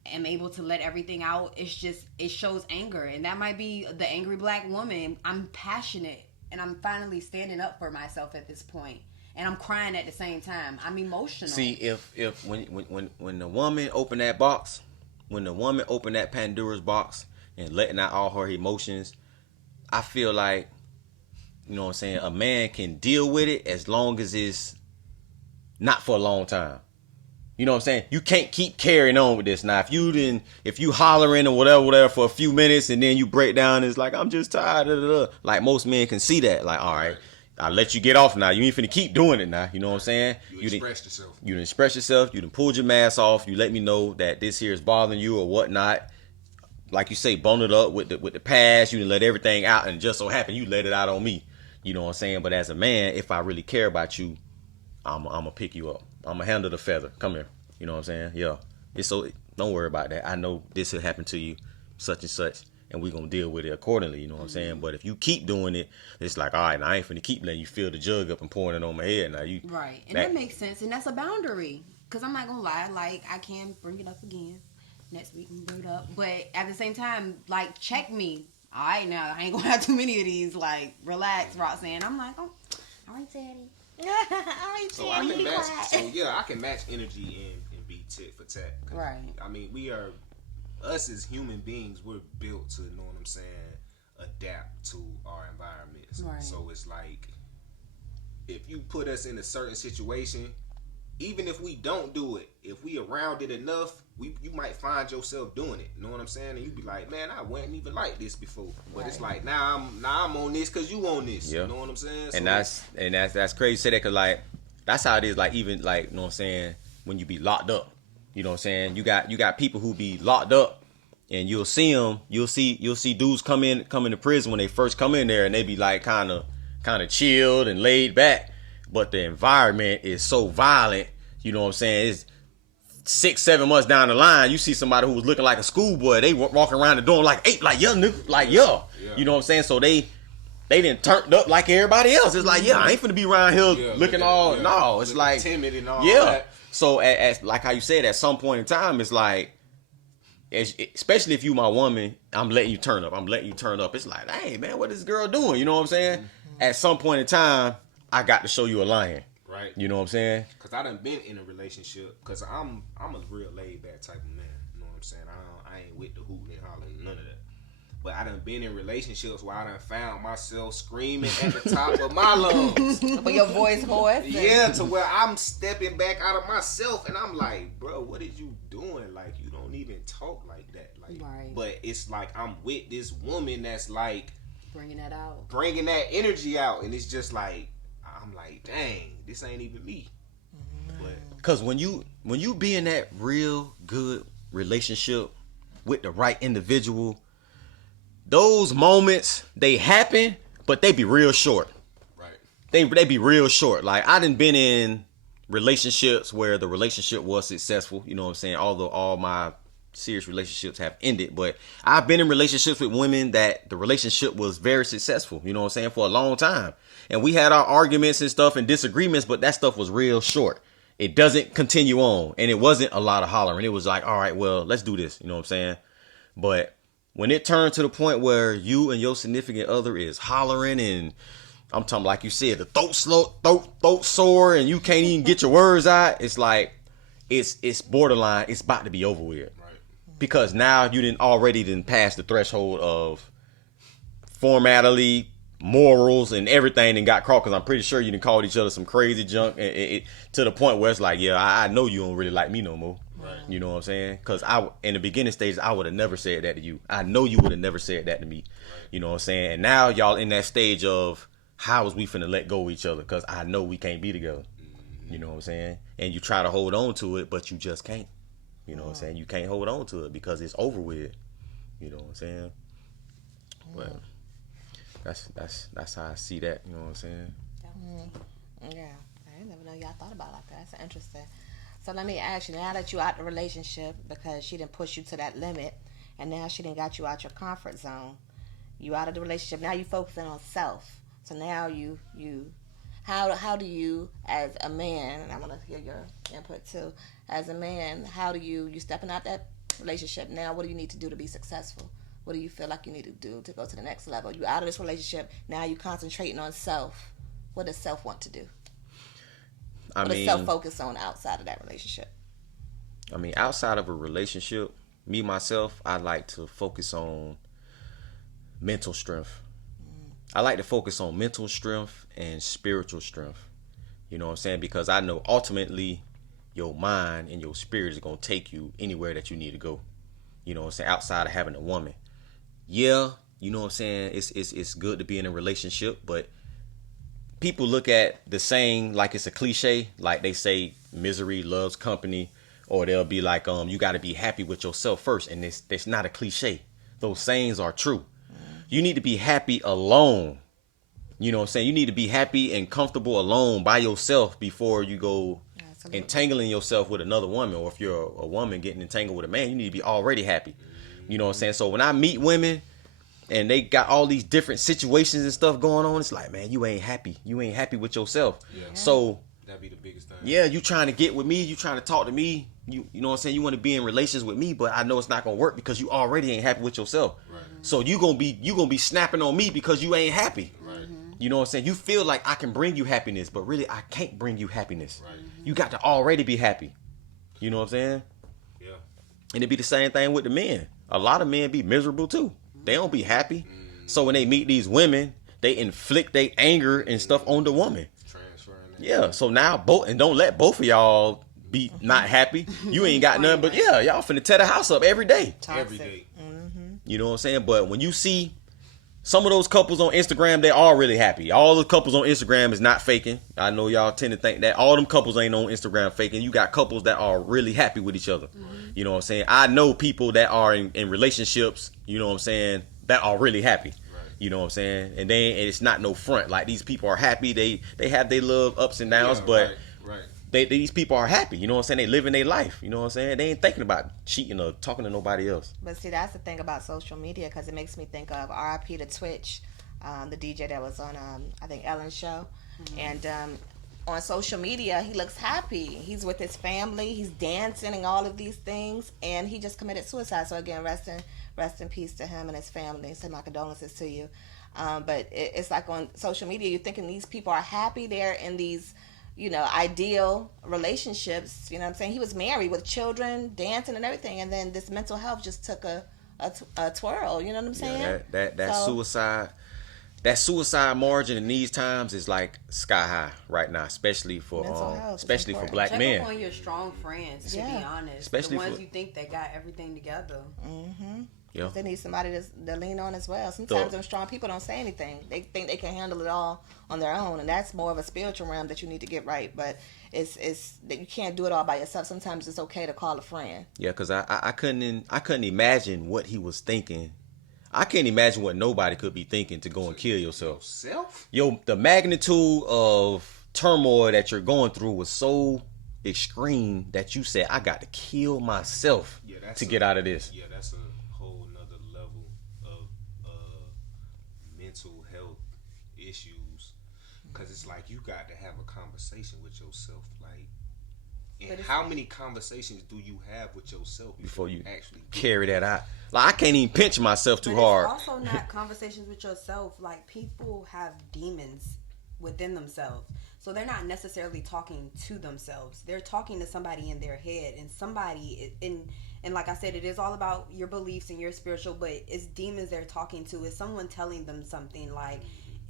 am able to let everything out, it shows anger. And that might be the angry black woman. I'm passionate and I'm finally standing up for myself at this point. And I'm crying at the same time. I'm emotional. See, if when the woman opened that box, when the woman opened that Pandora's box and letting out all her emotions, I feel like, you know what I'm saying, a man can deal with it as long as it's not for a long time. You know what I'm saying? You can't keep carrying on with this. Now, if you hollering or whatever for a few minutes and then you break down, it's like, I'm just tired. Like, most men can see that. Like, all right, I'll let you get off now. You ain't finna keep doing it now. You know what I'm saying? You expressed yourself. You done expressed yourself. You done pulled your mask off. You let me know that this here is bothering you or whatnot. Like you say, bone it up with the past. You done let everything out, and just so happen you let it out on me. You know what I'm saying? But as a man, if I really care about you, I'm gonna pick you up. I'm gonna handle the feather. Come here. You know what I'm saying? Yeah. Don't worry about that. I know this will happen to you, such and such, and we're gonna deal with it accordingly. You know what I'm saying? But if you keep doing it, it's like, all right, now I ain't finna keep letting you fill the jug up and pouring it on my head. Now you right, and that makes sense, and that's a boundary. Cause I'm not gonna lie, like, I can bring it up again next week and bring it up, but at the same time, like, check me. All right, now I ain't gonna have too many of these. Like, relax, Roxanne. I'm like, oh, all right, Teddy. So I can match. So yeah, I can match energy and be tit for tat. Right. I mean, us as human beings, we're built to, know what I'm saying, adapt to our environments. Right. So it's like, if you put us in a certain situation, even if we don't do it, if we around it enough, you might find yourself doing it. You know what I'm saying? And you be like, man, I wasn't even like this before. But It's like, now I'm on this because you on this. Yeah. You know what I'm saying? So and that's crazy to say that, because, like, that's how it is. Like, even, like, you know what I'm saying, when you be locked up, You know what I'm saying? You got people who be locked up, and you'll see dudes come into prison when they first come in there, and they be like kind of chilled and laid back, but the environment is so violent. You know what I'm saying? It's 6-7 months down the line, you see somebody who was looking like a schoolboy. They walking around the door like, hey, like young nigga, like yeah. You know what I'm saying? So they didn't turned up like everybody else. It's like, yeah, I ain't finna be around here looking all no. It's like timid and all that. So as like how you said, at some point in time, it's like, especially if you my woman, I'm letting you turn up. It's like, hey man, what is this girl doing? You know what I'm saying? Mm-hmm. At some point in time, I got to show you a lion. Right. You know what I'm saying? Cause I done been in a relationship. Cause I'm a real laid back type of man. You know what I'm saying? I ain't with the hooting and hollering, none of that. But I done been in relationships where I done found myself screaming at the top of my lungs. But your voice hoarse. Yeah, to where I'm stepping back out of myself, and I'm like, bro, what is you doing? Like, you don't even talk like that. Like, right. But it's like I'm with this woman that's like bringing that energy out, and it's just like I'm like, dang, this ain't even me. But because when you be in that real good relationship with the right individual, those moments, they happen, but they be real short. Right. They be real short. Like, I done been in relationships where the relationship was successful. You know what I'm saying? Although all my serious relationships have ended. But I've been in relationships with women that the relationship was very successful. You know what I'm saying? For a long time. And we had our arguments and stuff and disagreements, but that stuff was real short. It doesn't continue on. And it wasn't a lot of hollering. It was like, all right, well, let's do this. You know what I'm saying? But when it turned to the point where you and your significant other is hollering, and I'm talking like you said, the throat sore, and you can't even get your words out, it's like it's borderline. It's about to be over with, right? Because now you didn't already pass the threshold of formality, morals, and everything, and got caught. Because I'm pretty sure you done called each other some crazy junk, and to the point where it's like, yeah, I know you don't really like me no more. Right. You know what I'm saying? Because in the beginning stages, I would have never said that to you. I know you would have never said that to me. Right. You know what I'm saying? And now y'all in that stage of, how is we finna let go of each other? Because I know we can't be together. Mm-hmm. You know what I'm saying? And you try to hold on to it, but you just can't. You know what I'm saying? You can't hold on to it because it's over with. You know what I'm saying? But that's how I see that. You know what I'm saying? Yeah. I didn't never know y'all thought about it like that. That's interesting. So let me ask you, now that you out the relationship because she didn't push you to that limit, and now she didn't got you out your comfort zone, you out of the relationship, now you focusing on self. So now you how do you, as a man, and I want to hear your input too, as a man, how do you stepping out that relationship now, what do you need to do to be successful? What do you feel like you need to do to go to the next level? You out of this relationship, now you concentrating on self. What does self want to do? What does self focus on outside of that relationship? I mean, outside of a relationship, me, myself, I like to focus on mental strength. I like to focus on mental strength and spiritual strength. You know what I'm saying? Because I know ultimately your mind and your spirit is going to take you anywhere that you need to go. You know what I'm saying? Outside of having a woman. Yeah, you know what I'm saying? It's good to be in a relationship, but people look at the saying like it's a cliche. Like they say misery loves company, or they'll be like, you got to be happy with yourself first. And it's not a cliche. Those sayings are true. You need to be happy alone. You know what I'm saying? You need to be happy and comfortable alone by yourself before you go entangling yourself with another woman. Or if you're a woman getting entangled with a man, you need to be already happy. You know what I'm saying? So when I meet women and they got all these different situations and stuff going on, it's like, man, you ain't happy. You ain't happy with yourself. Yeah. So that'd be the biggest thing. Yeah, you trying to get with me, you trying to talk to me, you know what I'm saying? You want to be in relations with me, but I know it's not gonna work because you already ain't happy with yourself. Right. So you gonna be snapping on me because you ain't happy. Right. You know what I'm saying? You feel like I can bring you happiness, but really I can't bring you happiness. Right. You got to already be happy. You know what I'm saying? Yeah. And it'd be the same thing with the men. A lot of men be miserable too. They don't be happy. So when they meet these women, they inflict their anger and stuff on the woman. Transferring that. Yeah. So now don't let both of y'all be not happy. You ain't got nothing but y'all finna tear the house up every day. Every day. You know what I'm saying? But when you see some of those couples on Instagram, they are really happy. All the couples on Instagram is not faking. I know y'all tend to think that all them couples ain't on Instagram faking. You got couples that are really happy with each other. You know what I'm saying? I know people that are in relationships, you know what I'm saying, that are really happy. You know what I'm saying? And it's not no front. Like, these people are happy. They have their love ups and downs, but these people are happy. You know what I'm saying? They living their life. You know what I'm saying? They ain't thinking about cheating or talking to nobody else. But see, that's the thing about social media, because it makes me think of RIP to Twitch, the DJ that was on, I think, Ellen's show. And on social media, he looks happy. He's with his family. He's dancing and all of these things. And he just committed suicide. So again, rest in peace to him and his family. Send my condolences to you. But it's like on social media, you're thinking these people are happy. They're in these, you know, ideal relationships. You know what I'm saying? He was married with children, dancing and everything. And then this mental health just took a twirl. You know what I'm saying? Yeah, that suicide margin in these times is like sky high right now, especially for black Check men. Check on your strong friends, to be honest. Especially the ones you think that got everything together. Yeah. They need somebody to lean on as well. Sometimes them strong people don't say anything. They think they can handle it all on their own, and that's more of a spiritual realm that you need to get right. But it's that you can't do it all by yourself. Sometimes it's okay to call a friend. Yeah, because I couldn't imagine what he was thinking. I can't imagine what nobody could be thinking to go and kill yourself. Yo, the magnitude of turmoil that you're going through was so extreme that you said, I got to kill myself to get out of this. Yeah, that's a whole nother level of mental health issues. Because it's like you got to have a conversation with yourself. Like, and how many conversations do you have with yourself before you actually carry that out? Like, I can't even pinch myself too hard. It's also not conversations with yourself. Like, people have demons within themselves. So they're not necessarily talking to themselves. They're talking to somebody in their head. And somebody, and like I said, it is all about your beliefs and your spiritual, but it's demons they're talking to. It's someone telling them something. Like,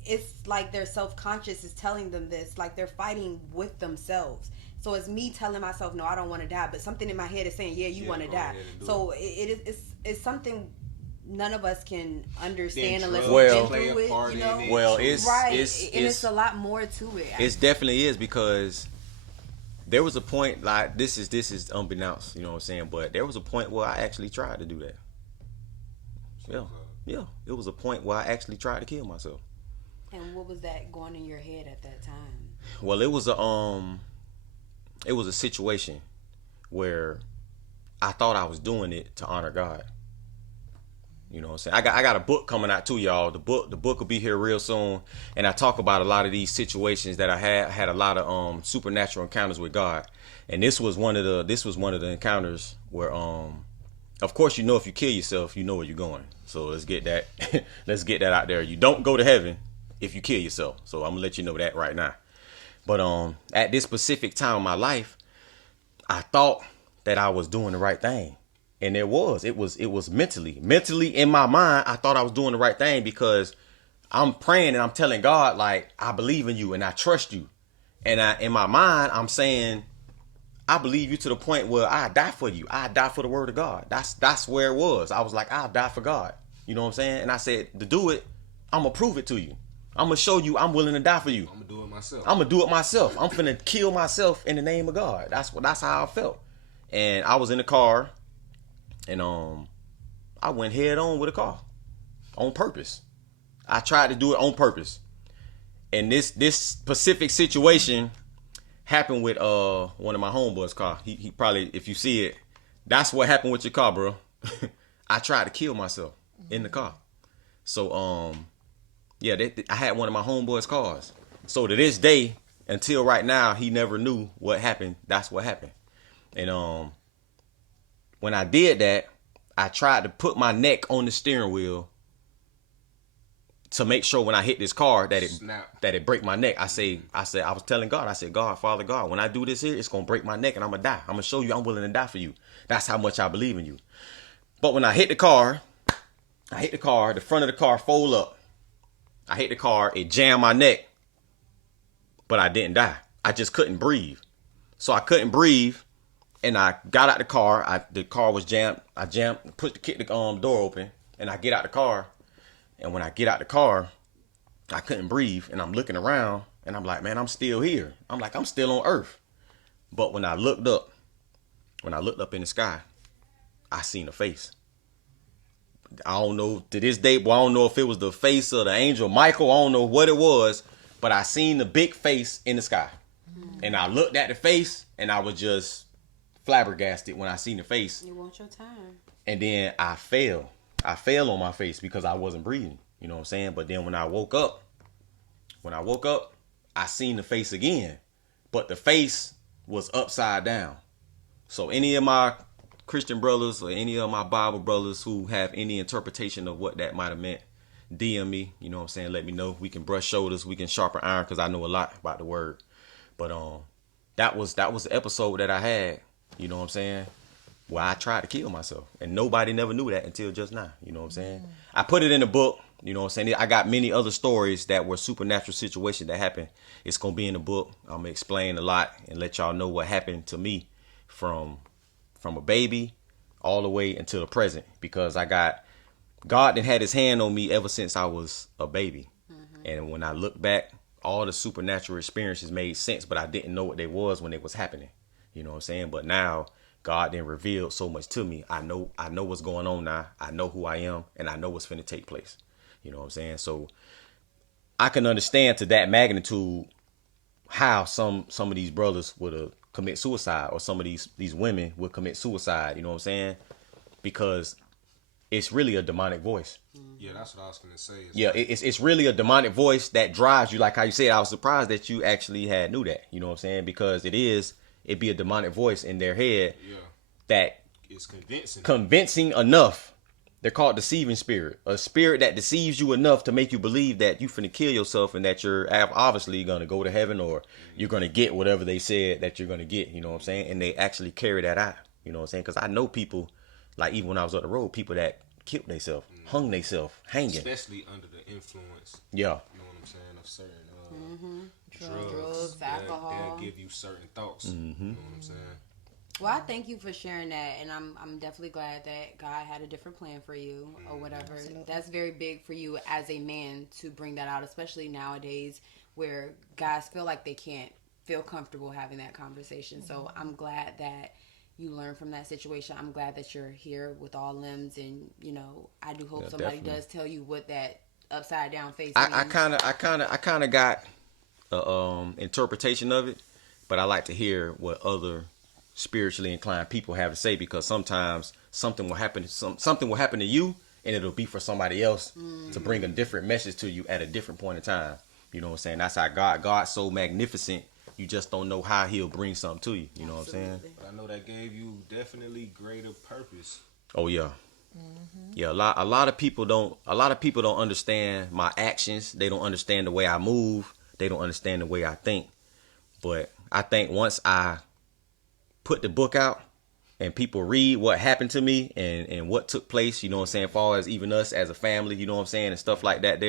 it's like their self-conscious is telling them this. Like, they're fighting with themselves. So it's me telling myself, no, I don't want to die. But something in my head is saying, yeah, you want to die. So it's something none of us can understand unless we've been through it. You know? Well, it's a lot more to it. It definitely is, because there was a point, like, this is unbeknownst, you know what I'm saying? But there was a point where I actually tried to do that. Yeah. It was a point where I actually tried to kill myself. And what was that going in your head at that time? Well, it was a situation where I thought I was doing it to honor God. You know what I'm saying? I got a book coming out too, y'all. The book will be here real soon, and I talk about a lot of these situations that I had a lot of supernatural encounters with God. And this was one of the encounters where of course, you know, if you kill yourself, you know where you're going. So let's get that out there. You don't go to heaven if you kill yourself. So I'm gonna let you know that right now. But at this specific time in my life, I thought that I was doing the right thing. And it was mentally in my mind, I thought I was doing the right thing, because I'm praying and I'm telling God, like, I believe in you and I trust you. And in my mind, I'm saying, I believe you to the point where I die for you. I die for the word of God. That's where it was. I was like, I'll die for God. You know what I'm saying? And I said, to do it, I'm going to prove it to you. I'm going to show you I'm willing to die for you. I'm going to do it myself. I'm going to do it myself. I'm finna kill myself in the name of God. That's how I felt. And I was in the car, and I went head on with a car on purpose. I tried to do it on purpose. And this specific situation happened with one of my homeboys' car. He probably, if you see it, that's what happened with your car, bro. I tried to kill myself in the car. So I had one of my homeboys' cars. So to this day, until right now, he never knew what happened. That's what happened. And when I did that, I tried to put my neck on the steering wheel to make sure when I hit this car that it break my neck. I was telling God, I said, God, Father God, when I do this here, it's gonna break my neck and I'm gonna die. I'm gonna show you I'm willing to die for you. That's how much I believe in you. But when I hit the car, the front of the car fold up. I hit the car, it jammed my neck, but I didn't die. I just couldn't breathe. So I couldn't breathe, and I got out the car. The car was jammed. I kicked the door open, and I get out the car, And when I get out the car, I couldn't breathe, and I'm looking around, and I'm like, man, I'm still here. I'm like, I'm still on Earth. But when I looked up in the sky, I seen a face. I don't know to this day, but I don't know if it was the face of the angel Michael. I don't know what it was, but I seen the big face in the sky. And I looked at the face, and I was just flabbergasted when I seen the face. You want your time. And then I fell. I fell on my face because I wasn't breathing. You know what I'm saying? But then when I woke up, I seen the face again. But the face was upside down. So any of my Christian brothers or any of my Bible brothers who have any interpretation of what that might have meant, DM me. You know what I'm saying? Let me know. We can brush shoulders. We can sharpen iron because I know a lot about the word. But that was the episode that I had. You know what I'm saying? Where I tried to kill myself. And nobody never knew that until just now. You know what I'm saying? I put it in the book. You know what I'm saying? I got many other stories that were supernatural situations that happened. It's going to be in the book. I'm going to explain a lot and let y'all know what happened to me from a baby all the way until the present. Because God had his hand on me ever since I was a baby. And when I look back, all the supernatural experiences made sense, but I didn't know what they was when it was happening. You know what I'm saying? But now God then revealed so much to me. I know what's going on now. I know who I am, and I know what's finna take place. You know what I'm saying? So I can understand to that magnitude how some of these brothers would commit suicide, or some of these women would commit suicide. You know what I'm saying? Because it's really a demonic voice. Yeah, that's what I was gonna say. It's really a demonic voice that drives you. Like how you said, I was surprised that you actually knew that. You know what I'm saying? Because it'd be a demonic voice in their head that is convincing enough. They're called deceiving spirit. A spirit that deceives you enough to make you believe that you finna kill yourself and that you're obviously gonna go to heaven, or you're gonna get whatever they said that you're gonna get. You know what I'm saying? And they actually carry that out. You know what I'm saying? Because I know people, like even when I was on the road, people that killed themselves, hung themselves, hanging. Especially under the influence. Yeah. You know what I'm saying? Of certain drugs, alcohol. They'll give you certain thoughts. You know what I'm saying? Well, I thank you for sharing that, and I'm definitely glad that God had a different plan for you or whatever. Absolutely. That's very big for you as a man to bring that out, especially nowadays where guys feel like they can't feel comfortable having that conversation. So I'm glad that you learned from that situation. I'm glad that you're here with all limbs, and I do hope somebody does tell you what that upside down face means. I kind of got interpretation of it, but I like to hear what other spiritually inclined people have to say, because sometimes something will happen to you, and it'll be for somebody else to bring a different message to you at a different point in time. You know what I'm saying? That's how God's so magnificent. You just don't know how he'll bring something to you. You know what I'm saying? But I know that gave you definitely greater purpose. Oh yeah. Yeah, a lot of people don't understand my actions. They don't understand the way I move. They don't understand the way I think. But I think once I put the book out and people read what happened to me and what took place, you know what I'm saying, as far as even us as a family, you know what I'm saying, and stuff like that,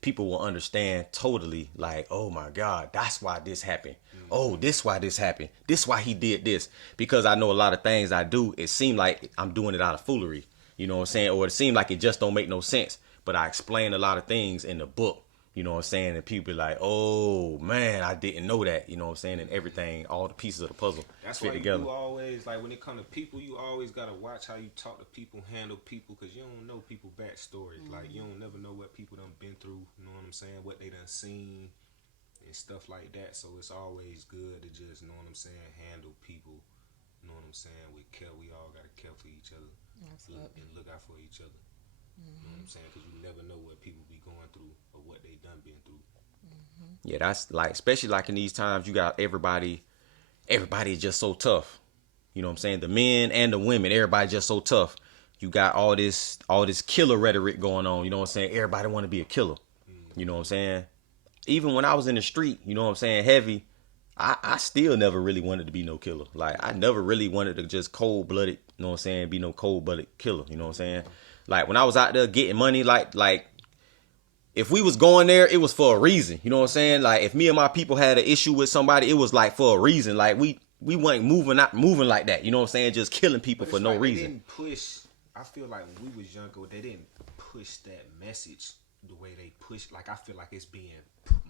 people will understand totally, like, oh my God, that's why this happened. Oh, this why this happened. This why he did this. Because I know a lot of things I do, it seemed like I'm doing it out of foolery. You know what I'm saying? Or it seemed like it just don't make no sense. But I explain a lot of things in the book. You know what I'm saying? And people be like, oh, man, I didn't know that. You know what I'm saying? And everything, all the pieces of the puzzle That's fit why together. You always, like, when it comes to people, you always got to watch how you talk to people, handle people, because you don't know people's backstories. Like, you don't never know what people done been through, you know what I'm saying? What they done seen and stuff like that. So it's always good to just, you know what I'm saying, handle people, you know what I'm saying, with care. We all got to care for each other. And look out for each other. You know what I'm saying? Because you never know what people be going through or what they done been through. Yeah, that's like, especially like in these times, you got everybody is just so tough. You know what I'm saying? The men and the women, everybody just so tough. You got all this killer rhetoric going on. You know what I'm saying? Everybody want to be a killer. You know what I'm saying? Even when I was in the street, you know what I'm saying, heavy, I still never really wanted to be no killer. Like, I never really wanted to just cold-blooded, you know what I'm saying, be no cold-blooded killer. You know what I'm saying? Like, when I was out there getting money, like if we was going there, it was for a reason. You know what I'm saying? Like, if me and my people had an issue with somebody, it was like for a reason. Like, we weren't moving like that. You know what I'm saying? Just killing people for no reason. They didn't push. I feel like when we was younger, they didn't push that message the way they push. Like I feel like it's being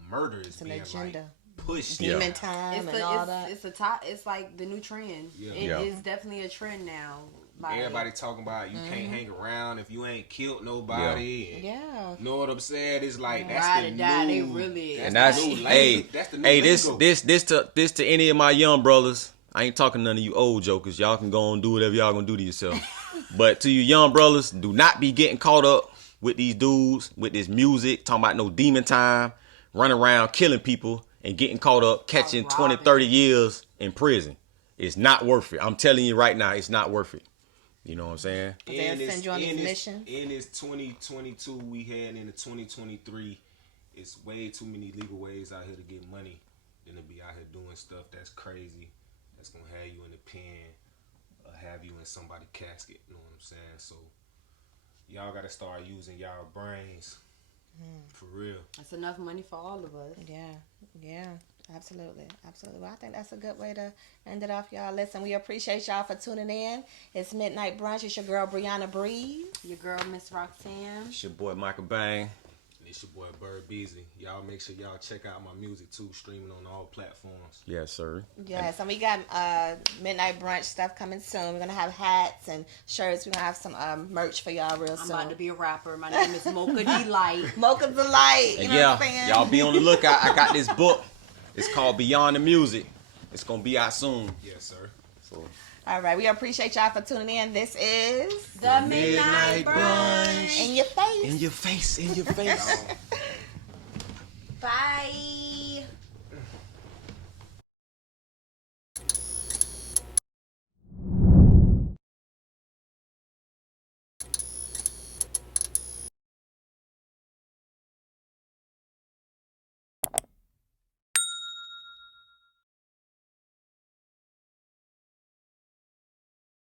murder is being agenda. like pushed. Demon time and all that. It's like the new trend. Yeah. It is definitely a trend now. Like, everybody talking about you can't hang around if you ain't killed nobody. Yeah. Know what I'm saying? It's like that's ride the or new. die, they really. And that's the new hey, lingo. That's the new lingo. this to any of my young brothers. I ain't talking none of you old jokers. Y'all can go and do whatever y'all gonna do to yourself. But to you young brothers, do not be getting caught up with these dudes, with this music, talking about no demon time, running around killing people and getting caught up, catching 20, 30 years in prison. It's not worth it. I'm telling you right now, it's not worth it. You know what I'm saying? They'll send you on these missions. In this 2022 we had into 2023, it's way too many legal ways out here to get money than to be out here doing stuff that's crazy, that's gonna have you in the pen or have you in somebody's casket. You know what I'm saying? So y'all gotta start using y'all brains for real. That's enough money for all of us. Yeah. Absolutely. Well, I think that's a good way to end it off, y'all. Listen, we appreciate y'all for tuning in. It's Midnight Brunch. It's your girl, Brianna Breeze. Your girl, Miss Roxanne. It's your boy, Michael Bang. And it's your boy, Bird Beasley. Y'all make sure y'all check out my music, too, streaming on all platforms. Yes, sir. Yes, and we got Midnight Brunch stuff coming soon. We're going to have hats and shirts. We're going to have some merch for y'all real soon. I'm about to be a rapper. My name is Mocha Delight. Mocha Delight. You know what I'm saying? Y'all be on the lookout. I got this book. It's called Beyond the Music. It's going to be out soon. Yes, sir. So. All right, we appreciate y'all for tuning in. This is the Midnight Brunch. In your face. In your face. In your face. Bye.